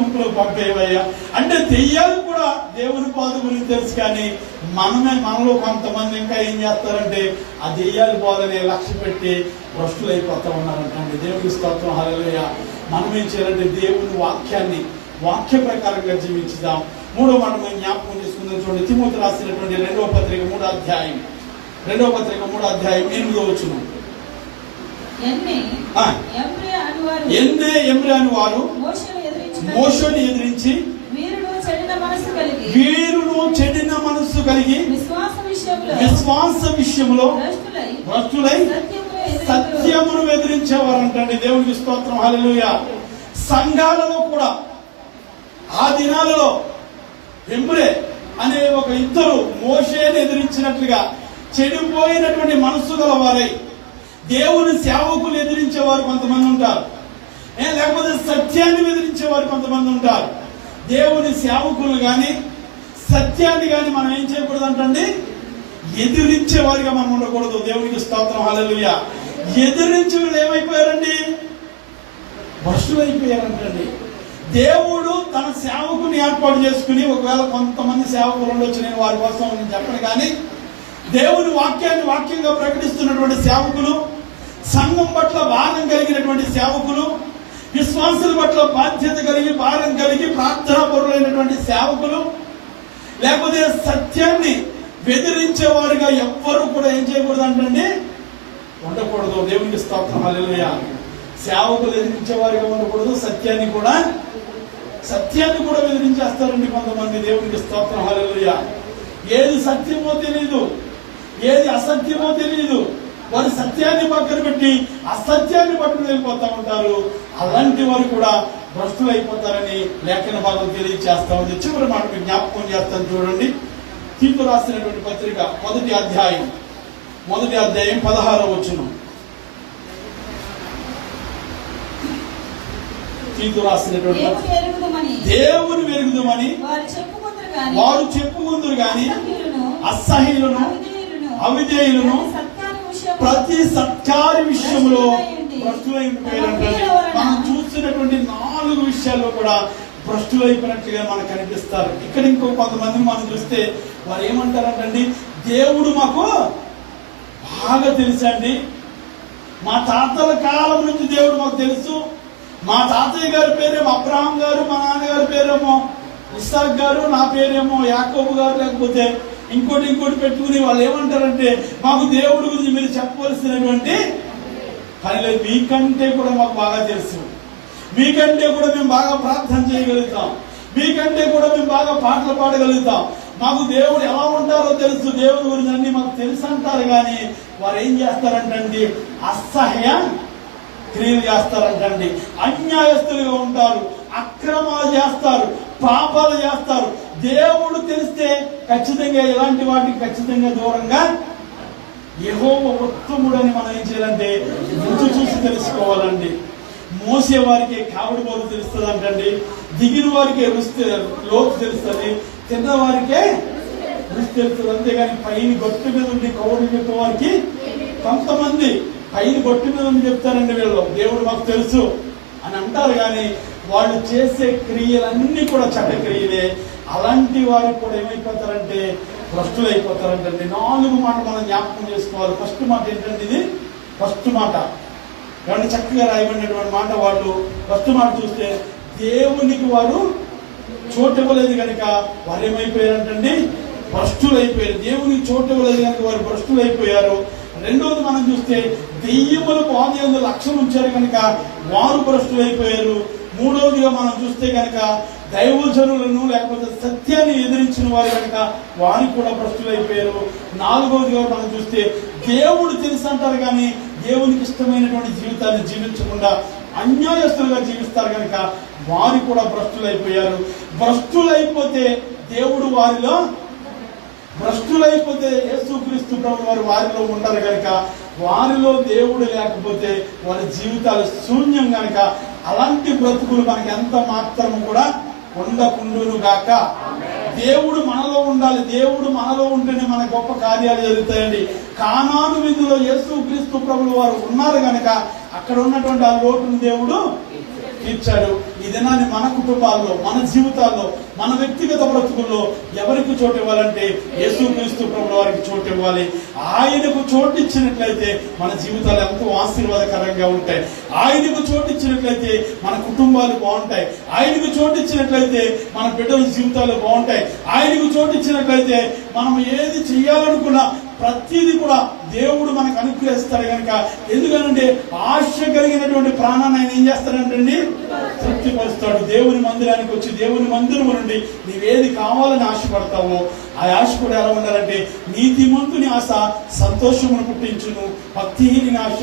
గుంపులో పంపేవయ్యా. అంటే దెయ్యాలు కూడా దేవుని బోధ గురించి తెలుసు, కానీ మనలో కొంతమంది ఇంకా ఏం చేస్తారంటే ఆ దెయ్యాల బోధనే లక్ష్య పెట్టి భ్రష్టులైపోతా ఉన్నారంటే. దేవుడికి స్తోత్రం, హల్లెలూయా. మనం ఏం చేయాలంటే దేవుని వాక్యాన్ని వాక్య ప్రకారంగా జీవించుదాం. మూడో మాట మనం జ్ఞాపకం చేసుకుందాం. చూడండి, తిమోతి రాసినటువంటి రెండవ పత్రిక 3వ అధ్యాయం 8వ వచనం. ఎమ్రే అని వారు మోషేని ఎదిరించి వీరును చెడిన మనస్సు కలిగి విశ్వాస విషయంలో భ్రష్టులై సత్యమును ఎదిరించేవారంటండి. దేవునికి స్తోత్రం, హల్లెలూయా. సంఘాలలో కూడా ఆ దినాలలో ఎమ్రే అనే ఒక ఇద్దరు మోషేని ఎదిరించినట్లుగా చెడిపోయినటువంటి మనస్సు గల వారై దేవుని సేవకులు ఎదిరించేవారు కొంతమంది ఉంటారు, లేకపోతే సత్యాన్ని ఎదిరించేవారు కొంతమంది ఉంటారు. దేవుని సేవకులు కానీ సత్యాన్ని కానీ మనం ఏం చేయకూడదు అంటండి, ఎదిరించేవారిగా మనం ఉండకూడదు. దేవునికి స్తోత్రం, హల్లెలూయా. ఎదిరించి వీళ్ళు ఏమైపోయారండి? భ్రష్టులైపోయారంటండి. దేవుడు తన సేవకుని ఏర్పాటు చేసుకుని, ఒకవేళ కొంతమంది సేవకులు ఉండొచ్చు, నేను వారి కోసం నేను చెప్పను, కానీ దేవుని వాక్యాన్ని వాక్యంగా ప్రకటిస్తున్నటువంటి సేవకులు, సంఘం పట్ల భారం కలిగినటువంటి సేవకులు, విశ్వాసుల పట్ల బాధ్యత కలిగి భారం కలిగి ప్రార్థనా పరులైనటువంటి సేవకులు, లేకపోతే సత్యాన్ని బెదిరించేవారుగా ఎవ్వరూ కూడా ఏం చేయకూడదు అంటండి, ఉండకూడదు. దేవునికి స్తోత్రం, హల్లెలూయా. సేవకులు ఎదిరించేవారుగా ఉండకూడదు, సత్యాన్ని కూడా బెదిరించేస్తారండి కొంతమంది. దేవునికి స్తోత్రం, హల్లెలూయా. ఏది సత్యమో తెలియదు, ఏది అసత్యమో తెలియదు. వారి సత్యాన్ని పక్కన పెట్టి అసత్యాన్ని పట్టుకుని వెళ్ళిపోతా ఉంటారు. అలాంటి వారు కూడా భ్రష్టులు అయిపోతారని లేఖన భాగం తెలియజేస్తా ఉంది. చివరి మాట మీకు జ్ఞాపకం చేస్తాను, చూడండి. తీతు రాసినటువంటి పత్రిక 1వ అధ్యాయం 16వ వచనం. తీతు రాసినటువంటి దేవుని వెరుగుదమని వారు చెప్పుకుందరు గాని అసహ్యులను అవిధేయులను ప్రతి సత్కార్య విషయంలో భ్రష్టులైపోయారంటే మనం చూస్తున్నటువంటి 4 విషయాల్లో కూడా భ్రష్టులైపోయినట్లుగా మనకు కనిపిస్తారు. ఇక్కడ ఇంకో కొంతమందిని మనం చూస్తే వారు ఏమంటారంటండి, దేవుడు మాకు బాగా తెలుసండి, మా తాతల కాలం నుంచి దేవుడు మాకు తెలుసు. మా తాతయ్య గారి పేరేమో అబ్రహాం గారు, మా నాన్నగారి పేరేమో ఇస్సాక్ గారు, నా పేరేమో యాకోబు గారు, లేకపోతే ఇంకోటి పెట్టుకుని వాళ్ళు ఏమంటారంటే మాకు దేవుడి గురించి మీరు చెప్పవలసినటువంటి పని లేదు, మీకంటే కూడా మాకు బాగా తెలుసు, మీకంటే కూడా మేము బాగా ప్రార్థన చేయగలుగుతాం, మీకంటే కూడా మేము బాగా పాటలు పాడగలుగుతాం, మాకు దేవుడు ఎలా ఉంటారో తెలుసు, దేవుడి గురించి అన్ని మాకు తెలుసు అంటారు. కానీ వారు ఏం చేస్తారంటండి, అసహ్య క్రియలు చేస్తారంటండి, అన్యాయస్తులుగా ఉంటారు, అక్రమాలు చేస్తారు, పాపాలు చేస్తారు. దేవుడు తెలిస్తే ఖచ్చితంగా ఇలాంటి వాటికి ఖచ్చితంగా దూరంగా యెహోవా ఉత్తముడని మనం ఏం చేయాలంటే రుచి చూసి తెలుసుకోవాలండి. మోసే వారికి కావడి బోరు తెలుస్తుంది అంటండి, దిగిన వారికే లోతు తెలుస్తుంది, తిన్న వారికే రుచి తెలుస్తుంది. అంతేగాని పైన గట్టు మీద ఉండి కౌడు చెప్పే వారికి కొంతమంది పైన బొట్టు మీద ఉంది చెప్తారండి వీళ్ళు, దేవుడు మాకు తెలుసు అని అంటారు. కానీ వాళ్ళు చేసే క్రియలన్నీ కూడా చెడ్డ క్రియలే. అలాంటి వారికి కూడా ఏమైపోతారంటే భ్రష్టులు అయిపోతారంటండి. 4 మాట మనం జ్ఞాపకం చేసుకోవాలి. ఫస్ట్ మాట ఏంటంటే, ఇది ఫస్ట్ మాట ఏమంటే చక్కగా రాయబడినటువంటి మాట. వాళ్ళు ఫస్ట్ మాట చూస్తే దేవునికి వారు చోటు ఇవ్వలేదు కనుక వారు ఏమైపోయారంటండి, భ్రష్టులు అయిపోయారు. దేవునికి చోటు ఇవ్వలేదు కనుక వారు భ్రష్టులు అయిపోయారు. రెండవది మనం చూస్తే దెయ్యములకు ఆదియందు లక్ష్యం ఉంచారు కనుక వారు భ్రష్టులు అయిపోయారు. మూడవదిగా మనం చూస్తే కనుక దైవజనులను లేకపోతే సత్యాన్ని ఎదిరించిన వారు కనుక వారికి కూడా భ్రష్టులు అయిపోయారు. నాలుగవదిగా మనం చూస్తే దేవుడు తెలుసు అంటారు కానీ దేవునికి ఇష్టమైనటువంటి జీవితాన్ని జీవించకుండా అన్యాయస్తులుగా జీవిస్తారు కనుక వారు కూడా భ్రష్టులు అయిపోయారు. భ్రష్టులైపోతే దేవుడు వారిలో, భ్రష్టులైపోతే యేసుక్రీస్తు ప్రభు వారు వారిలో ఉండరు కనుక వారిలో దేవుడు లేకపోతే వారి జీవితాలు శూన్యం కనుక అలాంటి బ్రతుకులు మనకి ఎంత మాత్రం కూడా ఉండకుండును గాక. దేవుడు మనలో ఉండాలి. దేవుడు మనలో ఉంటేనే మన గొప్ప కార్యాలు జరుగుతాయండి. కానాను విందులో యేసుక్రీస్తు ప్రభువు వారు ఉన్నారు కనుక అక్కడ ఉన్నటువంటి ఆ లోటును దేవుడు తీర్చాడు. ఈ దినాన్ని మన కుటుంబాల్లో, మన జీవితాల్లో, మన వ్యక్తిగత బ్రతుకుల్లో ఎవరికి చోటు ఇవ్వాలంటే యేసుక్రీస్తు ప్రభువు వారికి చోటు ఇవ్వాలి. ఆయనకు చోటు ఇచ్చినట్లయితే మన జీవితాలు ఎంతో ఆశీర్వాదకరంగా ఉంటాయి. ఆయనకు చోటు ఇచ్చినట్లయితే మన కుటుంబాలు బాగుంటాయి. ఆయనకు చోటు ఇచ్చినట్లయితే మన బిడ్డల జీవితాలు బాగుంటాయి. ఆయనకు చోటు ఇచ్చినట్లయితే మనం ఏది చెయ్యాలనుకున్నా ప్రతిదీ కూడా దేవుడు మనకు అనుగ్రహిస్తాడు కనుక. ఎందుకనంటే ఆశ కలిగినటువంటి ప్రాణాన్ని ఆయన ఏం చేస్తాడంటే తృప్తిపరుస్తాడు. దేవుని మందిరానికి వచ్చి దేవుని మందిరం నుండి నీవేది కావాలని ఆశపడతావో ఆ ఆశ కూడా ఎలా ఉండాలంటే నీతిమంతుని ఆశ సంతోషమును పుట్టించును, భక్తిహీని ఆశ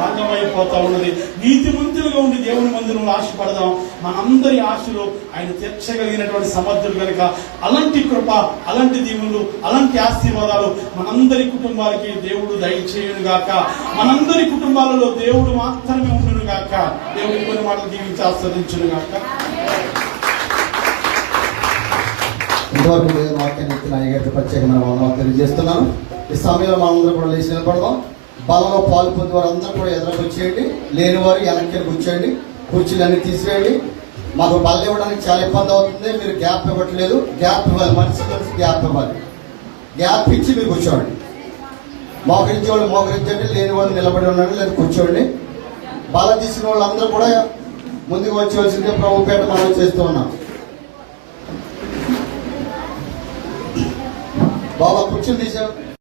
భంగమైపోతా ఉన్నది. నీతిమంతులుగా ఉండి దేవుని మందిరంలో ఆశపడదాం. మనందరి ఆశలు ఆయన తీర్చగలిగినటువంటి సమర్థుడు కనుక అలాంటి కృప, అలాంటి దీవులు, అలాంటి ఆశీర్వాదాలు మనందరి కుటుంబాలకి దేవుడు దయచేయును గాక. మనందరి కుటుంబాలలో దేవుడు మాత్రమే ఉండును గాక. దేవుడి కొన్ని మాటలు దీవించి ఆస్వాదించును గాక. ఇంతవరకు వాక్యాన్ని ఇచ్చిన అయ్యగారికి ప్రత్యేకమైన వందనాలు తెలియజేస్తున్నాను. ఈ సమయంలో మనందరూ కూడా లేచి నిలబడదాం. బలలో పాలు పొంది వారు అందరూ కూడా ఎదురుకు వచ్చేయండి. లేని వారు వెనక్కి కూర్చోండి. కుర్చీలన్నీ తీసివేయండి. మాకు బల్ల ఇవ్వడానికి చాలా ఇబ్బంది అవుతుంది. మీరు గ్యాప్ ఇవ్వట్లేదు. గ్యాప్ ఇవ్వాలి. మనిషి కలిసి గ్యాప్ ఇవ్వాలి. గ్యాప్ ఇచ్చి మీరు కూర్చోండి. మోకరించే వాళ్ళు మోకరించండి. లేని వాళ్ళు నిలబడి ఉండండి లేదా కూర్చోండి. బల తీసిన వాళ్ళందరూ కూడా ముందుకు వచ్చేవలసిందే ప్రభుపేట మనం చేస్తూ ఉన్నాం. బాబా కుర్చీలు తీసాం.